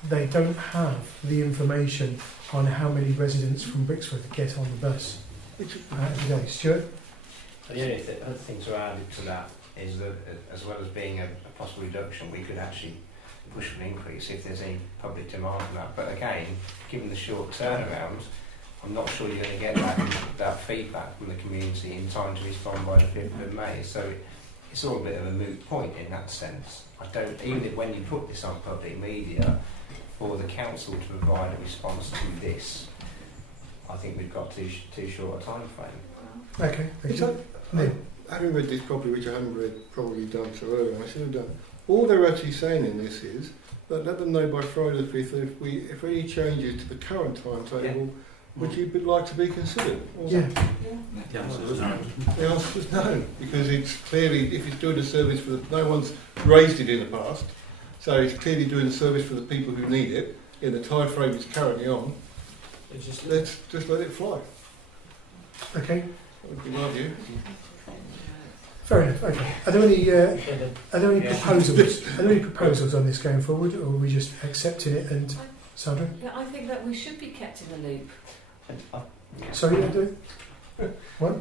they don't have the information on how many residents from Brixworth get on the bus every day. Stuart? The only other thing to add to that is that, as well as being a possible reduction, we could actually push for an increase if there's any public demand for that. But again, given the short turnaround, I'm not sure you're going to get that feedback from the community in time to respond by the 5th of May. So it's all a bit of a moot point in that sense. Even if when you put this on public media, for the council to provide a response to this, I think we've got too short a time frame. Okay, thank you. Neil? Having read this properly, which I haven't probably done so early, and I should have done. All they're actually saying in this is that let them know by Friday the 5th that if any changes to the current timetable, would you like to be considered? Yeah. The answer is no. The answer is no, because it's clearly, if it's doing a service for no one's raised it in the past, so it's clearly doing a service for the people who need it in the time frame it's currently on. Let's just let it fly. Okay. That would be my view. Fair enough. Okay. Are there any proposals? Are there any proposals on this going forward, or are we just accepting it? And Sandra? Yeah, I think that we should be kept in the loop. Sorry, you do it? What?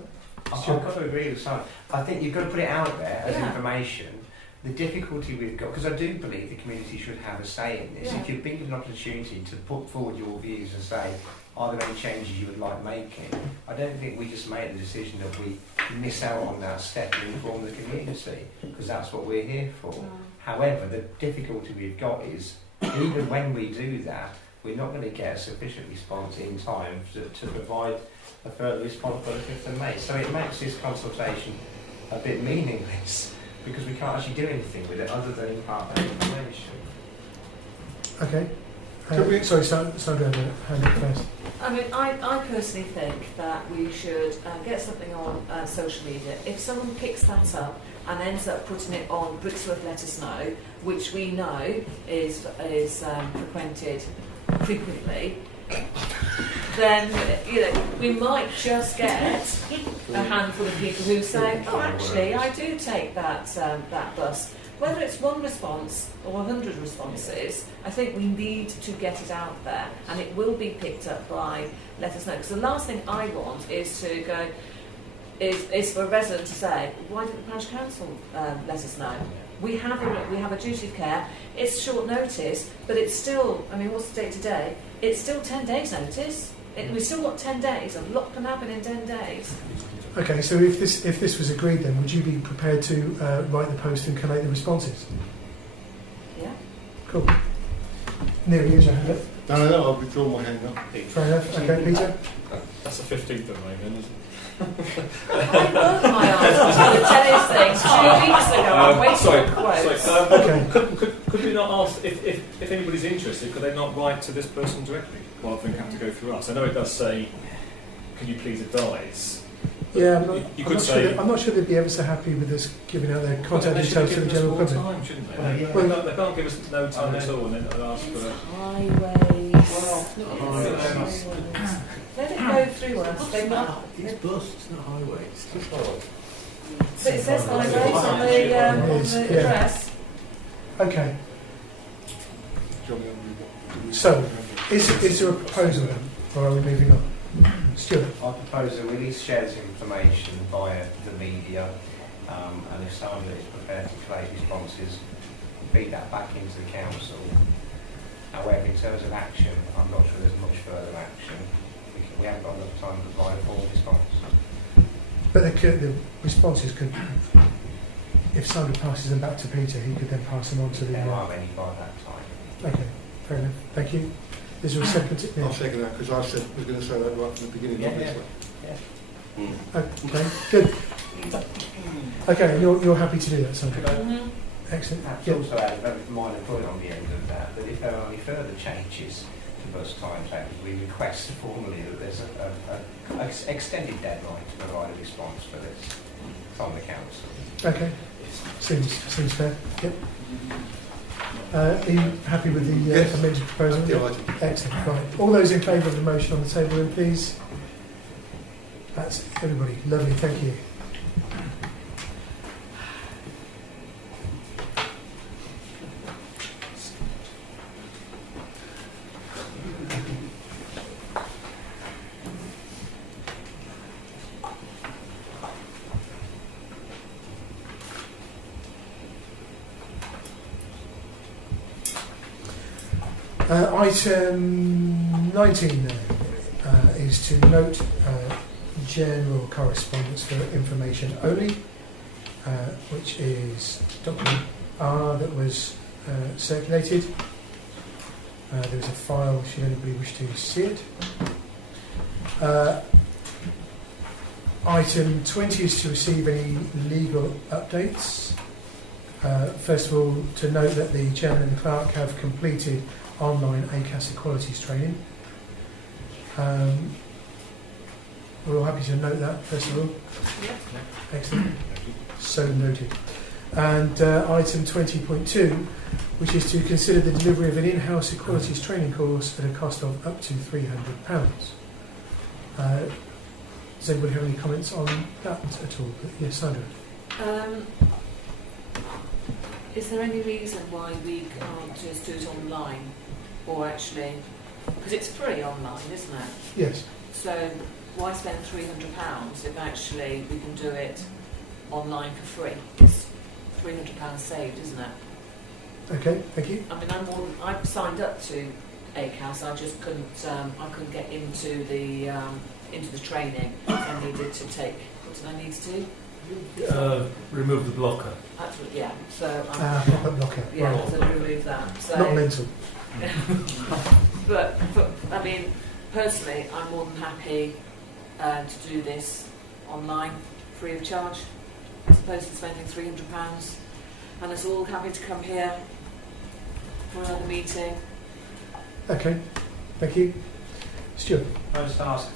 I've got to agree with Simon. I think you've got to put it out there as Yeah. information. The difficulty we've got, because I do believe the community should have a say in this. Yeah. If you've been given an opportunity to put forward your views and say, are there any changes you would like making? I don't think we just make the decision that we miss out on that step and inform the community, because that's what we're here for. However, the difficulty we've got is, even when we do that, we're not going to get a sufficient response in time to provide a further response by the 5th of May. So it makes this consultation a bit meaningless, because we can't actually do anything with it other than impart that information. Okay. Sorry, Sandra, hand up first. I mean, I personally think that we should get something on social media. If someone picks that up and ends up putting it on Brixworth Let Us Know, which we know is frequented frequently, then we might just get a handful of people who say, "Oh, actually, I do take that bus." Whether it's one response or 100 responses, I think we need to get it out there, and it will be picked up by Let Us Know. Because the last thing I want is to go is for a resident to say, "Why didn't the parish council let us know?" We have a duty of care. It's short notice, but it's still. I mean, what's the date today? It's still 10 days notice. We've still got 10 days. A lot can happen in 10 days. Okay, so if this was agreed, then would you be prepared to write the post and collate the responses? Yeah. Cool. Neil, use your hand up. No, I'll withdraw my hand up. Fair enough. Okay, Peter. That's the 15th of May, then, isn't it? I worked my arse off to tell his things 2 weeks ago. I'm waiting for quotes. Could we not ask if anybody's interested? Could they not write to this person directly rather than have to go through us? I know it does say, "Can you please advise?" Yeah, I'm not sure they'd be ever so happy with us giving out their contact details to the general public. Time, shouldn't they? They can't give us no time at all and then ask for. Highways. Let it go through us. It's bus, it's not highway. It's just But it says highways on the address. Okay. So, is there a proposal then, or are we moving on? Stuart? I propose that we at least share this information via the media, and if someone is prepared to collate responses, feed that back into the council. However, in terms of action, I'm not sure there's much further action. We haven't got enough time to provide a full response. But the responses could, if Sandra passes them back to Peter, he could then pass them on to the... There are many by that time. Okay, fair enough. Thank you. Is there a second? I'll second that, because I was going to say that right from the beginning, obviously. Okay, good. Okay, you're happy to do that, Sandra? Mm-hmm. Excellent. Perhaps also add a very minor point on the end of that if there are any further changes to bus timetables, we request formally that there's an extended deadline to provide a response for this from the council. Okay, seems fair. Yep. Are you happy with the amended proposal? Yeah, excellent. Right. All those in favour of the motion on the table, then please. That's everybody. Lovely. Thank you. Item 19 is to note general correspondence for information only, which is document R that was circulated. There was a file should anybody wish to see it. Item 20 is to receive any legal updates. First of all, to note that the Chairman and the Clerk have completed online ACAS equalities training. We're all happy to note that, first of all. Yeah. Excellent. So noted. And item 20.2, which is to consider the delivery of an in-house equalities training course at a cost of up to £300. Does anybody have any comments on that at all? Yes, Sandra. Is there any reason why we can't just do it online? Or actually, because it's free online, isn't it? Yes. So why spend £300 if actually we can do it online for free? It's £300 saved, isn't it? Okay, thank you. I mean, I signed up to ACAS. I just couldn't. I couldn't get into the training. I needed to take. What did I need to do? Remove the blocker. Absolutely, yeah. So Pop-up blocker. yeah, Right. so remove that. So, Not mental. but I mean, personally, I'm more than happy to do this online, free of charge, as opposed to spending £300. And us all having to come here for another meeting. Okay, thank you. Stuart. Can I just ask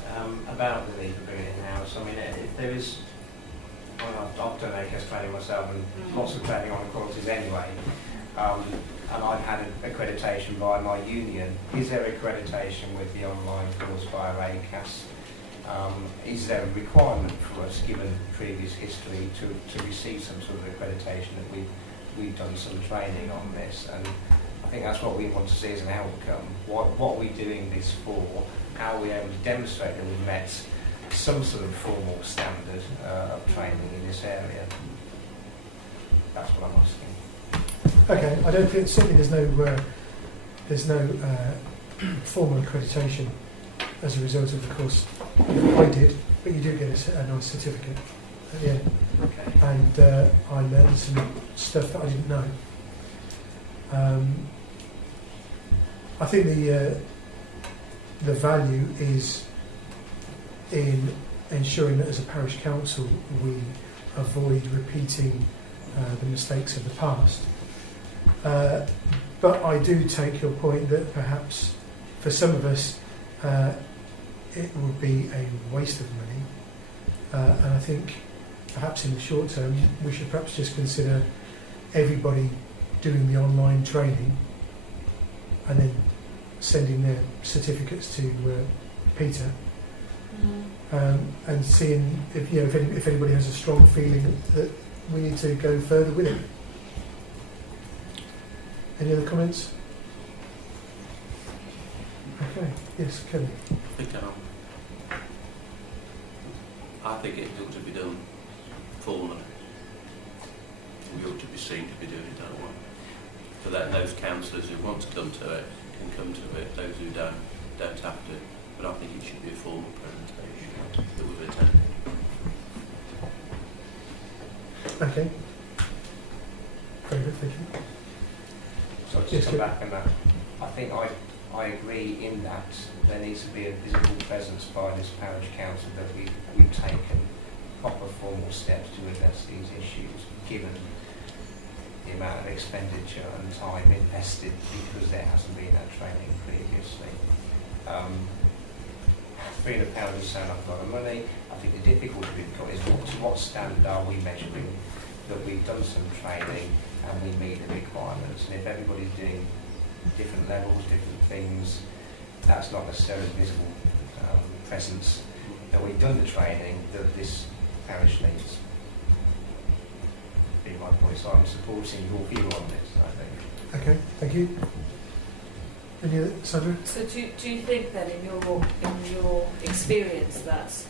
about the need for bringing it in-house? I mean, if there is, well, I've done ACAS training myself and lots of training on equalities anyway, and I've had accreditation by my union. Is there accreditation with the online course via ACAS? Is there a requirement for us, given previous history, to receive some sort of accreditation that we've done some training on this? And I think that's what we want to see as an outcome. What are we doing this for? How are we able to demonstrate that we've met some sort of formal standard of training in this area? That's what I'm asking. Okay, I don't think certainly there's no formal accreditation as a result of the course I did, but you do get a nice certificate at the end. Okay. And I learned some stuff that I didn't know. I think the value is in ensuring that as a parish council we avoid repeating the mistakes of the past. But I do take your point that perhaps for some of us it would be a waste of money, and I think perhaps in the short term we should perhaps just consider everybody doing the online training and then sending their certificates to Peter, and seeing if anybody has a strong feeling that we need to go further with it. Any other comments? Okay, yes, Kelly. I think it ought to be done formally. We ought to be seen to be doing it that way. So that those councillors who want to come to it can come to it, those who don't have to. But I think it should be a formal presentation that we've attended. Okay. Very good, thank you. So to come back on that, I think I agree in that there needs to be a visible presence by this parish council that we've taken proper formal steps to address these issues, given the amount of expenditure and time invested because there hasn't been that training previously. £300 is sound like a lot of money. I think the difficulty we've got is to what standard are we measuring that we've done some training and we meet the requirements, and if everybody's doing different levels, different things, that's not necessarily visible presence that we've done the training that this parish needs. Be my point, so I'm supporting your view on this, I think. Okay, thank you. Any other, Sandra? So do you think that in your experience that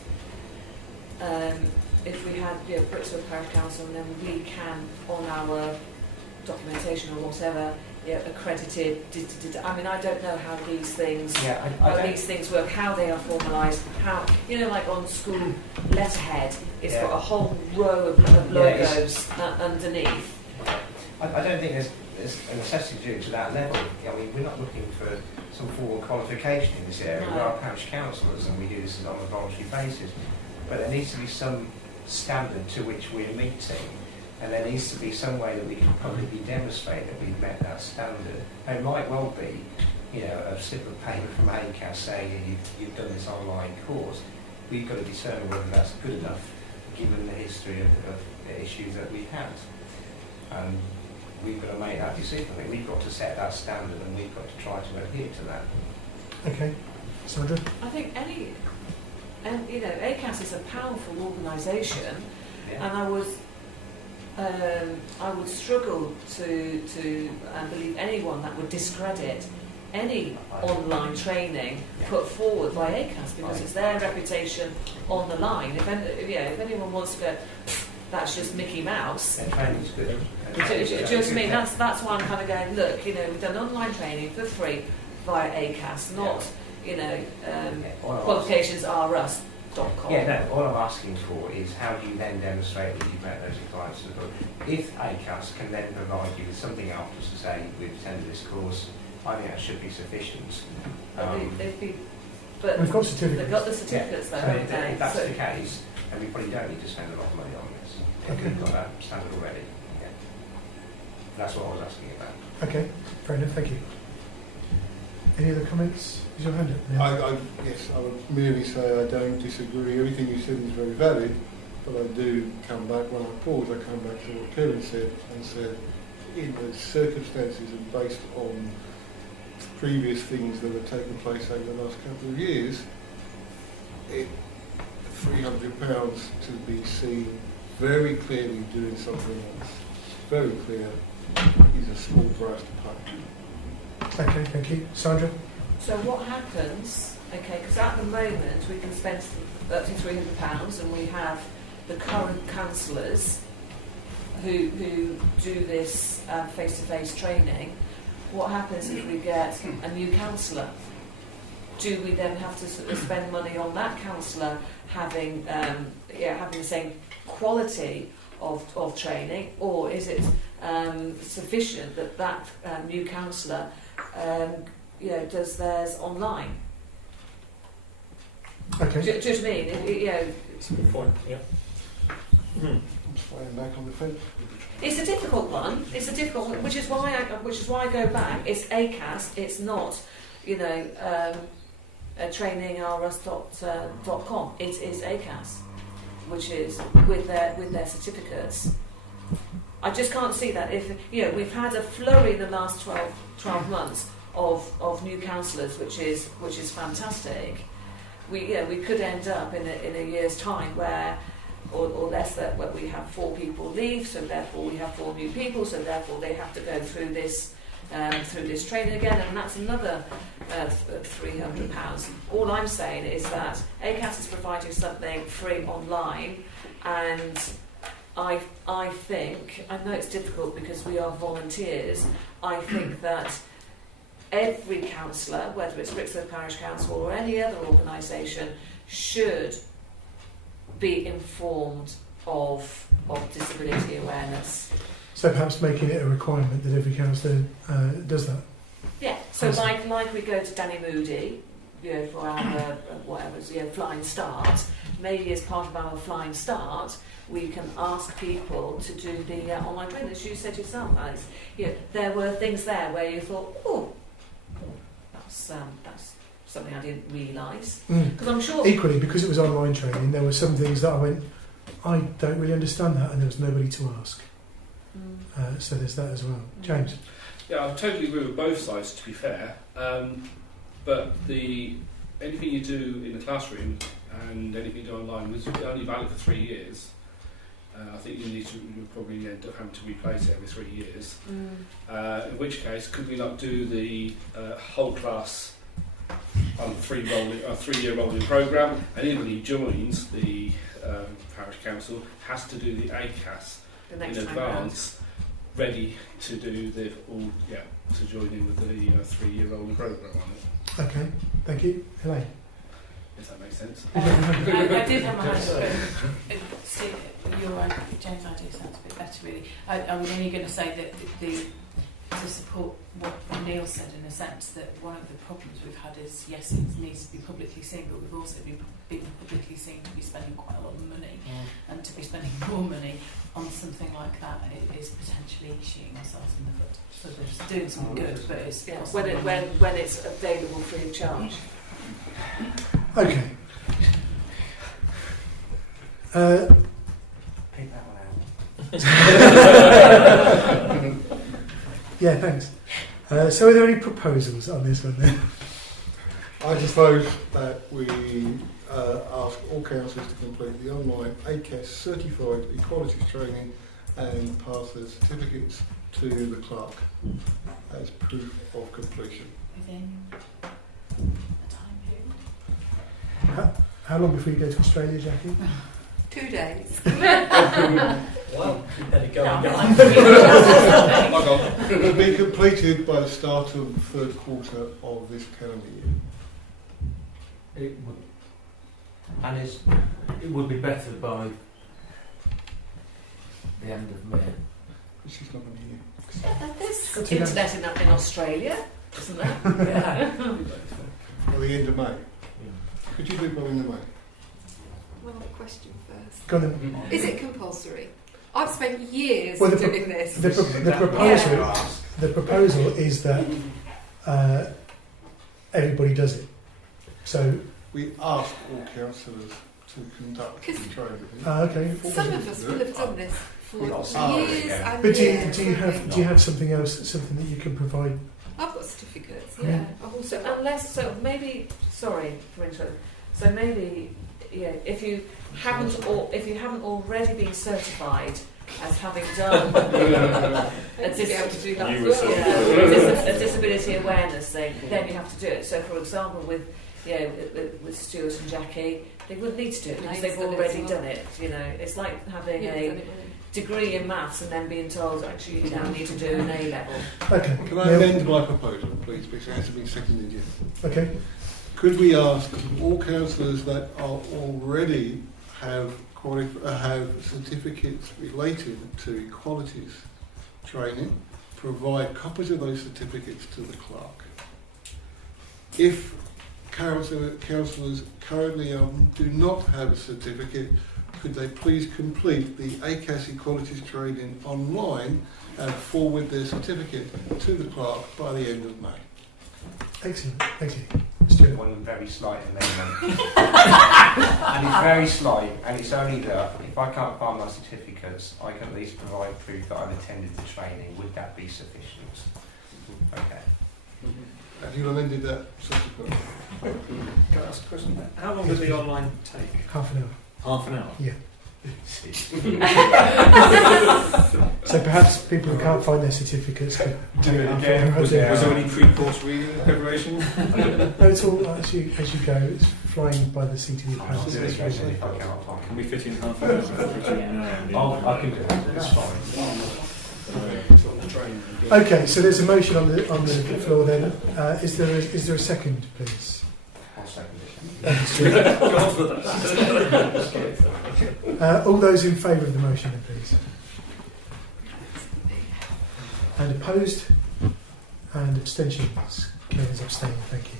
if we had Brixworth Parish Council and then we can on our documentation or whatever, accredited. I mean, I don't know how these things these things work, how they are formalised, how like on school letterhead, it's got a whole row of logos underneath. I don't think there's a necessity to do to that level. I mean, we're not looking for some formal qualification in this area. No. We are parish councillors and we do this on a voluntary basis. But there needs to be some standard to which we're meeting, and there needs to be some way that we can publicly demonstrate that we've met that standard. And it might well be, a slip of paper from ACAS saying you've done this online course. We've got to determine whether that's good enough given the history of the issues that we've had. And we've got to make that decision. I mean, we've got to set that standard and we've got to try to adhere to that. Okay, Sandra? I think ACAS is a powerful organisation, and I would struggle to believe anyone that would discredit any online training put forward by ACAS, because it's their reputation on the line. If anyone wants to go, that's just Mickey Mouse. Their training's good. Do you know what I mean? That's why I'm kind of going, look, we've done online training for free via ACAS, not, qualificationsrus.com. Yeah, no, all I'm asking for is how do you then demonstrate that you've met those requirements? If ACAS can then provide you with something after to say we've attended this course, I think that should be sufficient. But we've got certificates. They've got the certificates though, haven't they? If that's the case, then we probably don't need to spend a lot of money on this. Okay. We've got that standard already. Yeah. That's what I was asking about. Okay, fair enough, thank you. Any other comments? Is your hand up? Yes, I would merely say I don't disagree. Everything you said is very valid, but I do come back, when I pause, I come back to what Kevin said and said, in the circumstances and based on previous things that have taken place over the last couple of years, £300 to be seen very clearly doing something else, very clear, is a small price to pay. Okay, thank you. Sandra? So what happens, because at the moment we can spend up to £300 and we have the current councillors who do this face-to-face training. What happens if we get a new councillor? Do we then have to sort of spend money on that councillor having the same quality of training, or is it sufficient that new councillor does theirs online? Okay. Do you know what I mean? It's a good point, yeah. I'm swaying back on the fence. It's a difficult one. It's a difficult one, which is why I go back. It's ACAS. It's not, trainingrus.com. It is ACAS, which is with their certificates. I just can't see that if we've had a flurry in the last 12 months of new councillors, which is fantastic. We could end up in a year's time where. Or less, that where we have 4 people leave, so therefore we have 4 new people, so therefore they have to go through this training again, and that's another £300. All I'm saying is that ACAS is providing something free online, and I think, I know it's difficult because we are volunteers, I think that every councillor, whether it's Brixworth Parish Council or any other organisation, should be informed of disability awareness. So perhaps making it a requirement that every councillor does that? Yeah, so like we go to Danny Moody, for our flying start, maybe as part of our flying start, we can ask people to do the online training. As you said yourself, Alex, there were things there where you thought, oh, that's something I didn't realise. Because I'm sure... Equally, because it was online training, there were some things that I went, I don't really understand that, and there was nobody to ask. So there's that as well. James? Yeah, I totally agree with both sides, to be fair. But anything you do in the classroom and anything you do online was only valid for 3 years. I think you'll probably end up having to replace it every 3 years. In which case, could we not do the whole class on a 3-year rolling programme, and anybody who joins the parish council has to do the ACAS in advance, ready to do to join in with the 3-year rolling programme on it. Okay, thank you. Elaine? If that makes sense. I did have my hand up. Steve, James' idea sounds a bit better, really. I was only going to say that to support what Neil said, in a sense, that one of the problems we've had is, yes, it needs to be publicly seen, but we've also been publicly seen to be spending quite a lot of money, and to be spending more money on something like that is potentially shooting ourselves in the foot. So they're just doing something good, but it's when it's available free of charge. Okay. Pick that one out. Yeah, thanks. So are there any proposals on this one then? I propose that we ask all councillors to complete the online ACAS certified equalities training and pass their certificates to the clerk as proof of completion. within a time period. How long before you go to Australia, Jackie? 2 days. Well, you better go and It will be completed by the start of the third quarter of this calendar year. It would be better by the end of May. She's not going to hear. There's internet in Australia, isn't there? Yeah. By the end of May. Could you do it by the end of May? Well, a question first. Go on then. Is it compulsory? I've spent years Well, doing this. The proposal is that everybody does it. So we ask all councillors to conduct the training. Okay. Some of us will have done this for years and But years. do you have something else, something that you can provide? I've got certificates. Yeah. Yeah. I've also got Sorry for interrupting. So maybe, if you haven't already been certified as having done a disability awareness thing, then you have to do it. So, for example, with Stuart and Jackie, they wouldn't need to do it because they've already done it. It's like having a degree in maths and then being told actually you now need to do an A level. Okay. Can I amend my proposal, please, because it hasn't been seconded yet? Okay. Could we ask all councillors that are already have certificates related to equalities training, provide copies of those certificates to the clerk? If councillors currently do not have a certificate, could they please complete the ACAS equalities training online and forward their certificate to the clerk by the end of May? Excellent, thank you. Stuart. One very slight amendment. And it's very slight, and it's only that if I can't find my certificates, I can at least provide proof that I've attended the training. Would that be sufficient? Okay. Have you amended that subsequently? Can I ask a question? How long does the online take? Half an hour. Half an hour? Yeah. So perhaps people who can't find their certificates could do it again. Was there any pre-course reading preparation? No, it's all as you go. It's flying by the seat of your pants. Can we fit in half an hour? I can do it. That's fine. Okay, so there's a motion on the floor. Then is there a second, please? I'll second All those in favour of the motion, then, please. And opposed? And abstentions? Claire's abstaining, thank you.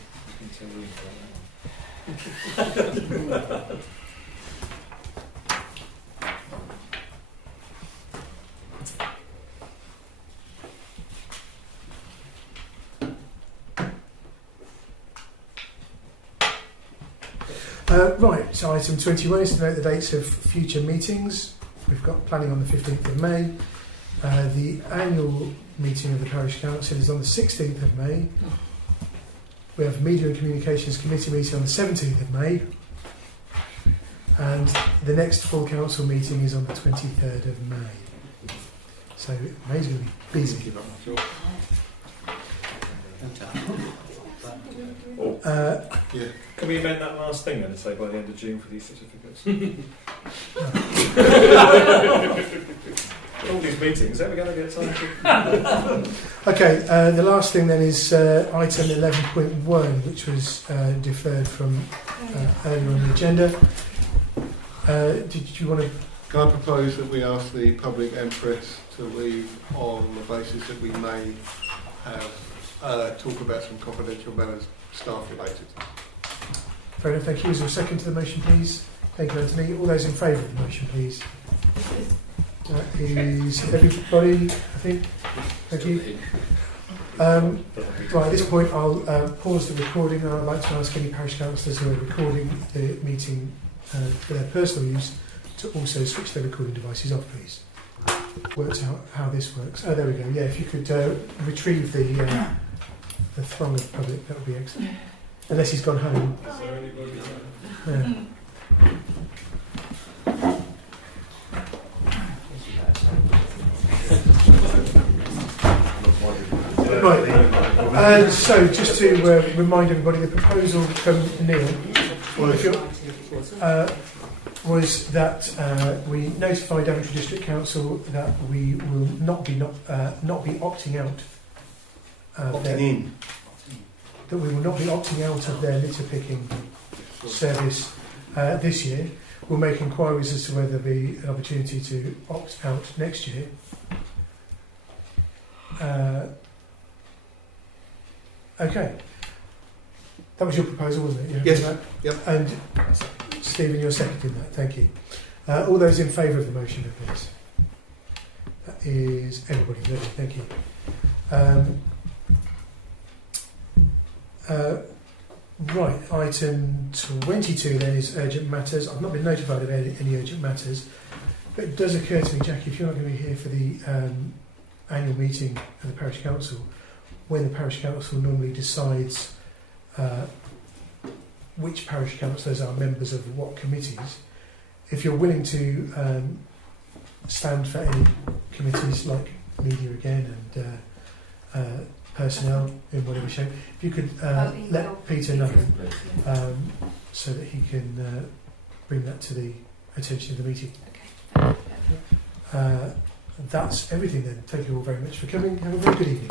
Right, so item 21 is to note the dates of future meetings. We've got planning on the 15th of May. The annual meeting of the Parish Council is on the 16th of May. We have Media and Communications Committee meeting on the 17th of May. And the next full council meeting is on the 23rd of May. So May's going to be busy. Yeah. Can we amend that last thing then to say by the end of June for these certificates? all these meetings, are we going to get time to... Okay, the last thing then is item 11.1, which was deferred from earlier on the agenda. Did you want to... Can I propose that we ask the public and press to leave on the basis that we may have talk about some confidential matters staff related? Fair enough, thank you. Is there a second to the motion, please? Thank you, Anthony. All those in favour of the motion, please. That is everybody, I think. Thank you. Right, at this point I'll pause the recording, and I'd like to ask any parish councillors who are recording the meeting for their personal use to also switch their recording devices off, please. Works out how this works. Oh, there we go. Yeah, if you could retrieve the throng of public, that would be excellent. Unless he's gone home. Is there anybody Right. So, just to remind everybody, the proposal from Neil was that we notify Daventry District Council that we will not be opting out. That we will not be opting out of their litter picking service this year. We'll make inquiries as to whether there be an opportunity to opt out next year. Okay. That was your proposal, wasn't it? Yes. Yep. And Stephen, you're seconding that. Thank you. All those in favour of the motion, please. That is everybody. Thank you. Right, item 22 then is urgent matters. I've not been notified of any urgent matters, but it does occur to me, Jackie, if you're not going to be here for the annual meeting of the parish council, when the parish council normally decides which parish councillors are members of what committees, if you're willing to stand for any committees like media again and personnel in whatever shape, if you could let Peter know so that he can bring that to the attention of the meeting. Okay. That's everything then. Thank you all very much for coming. Have a very good evening.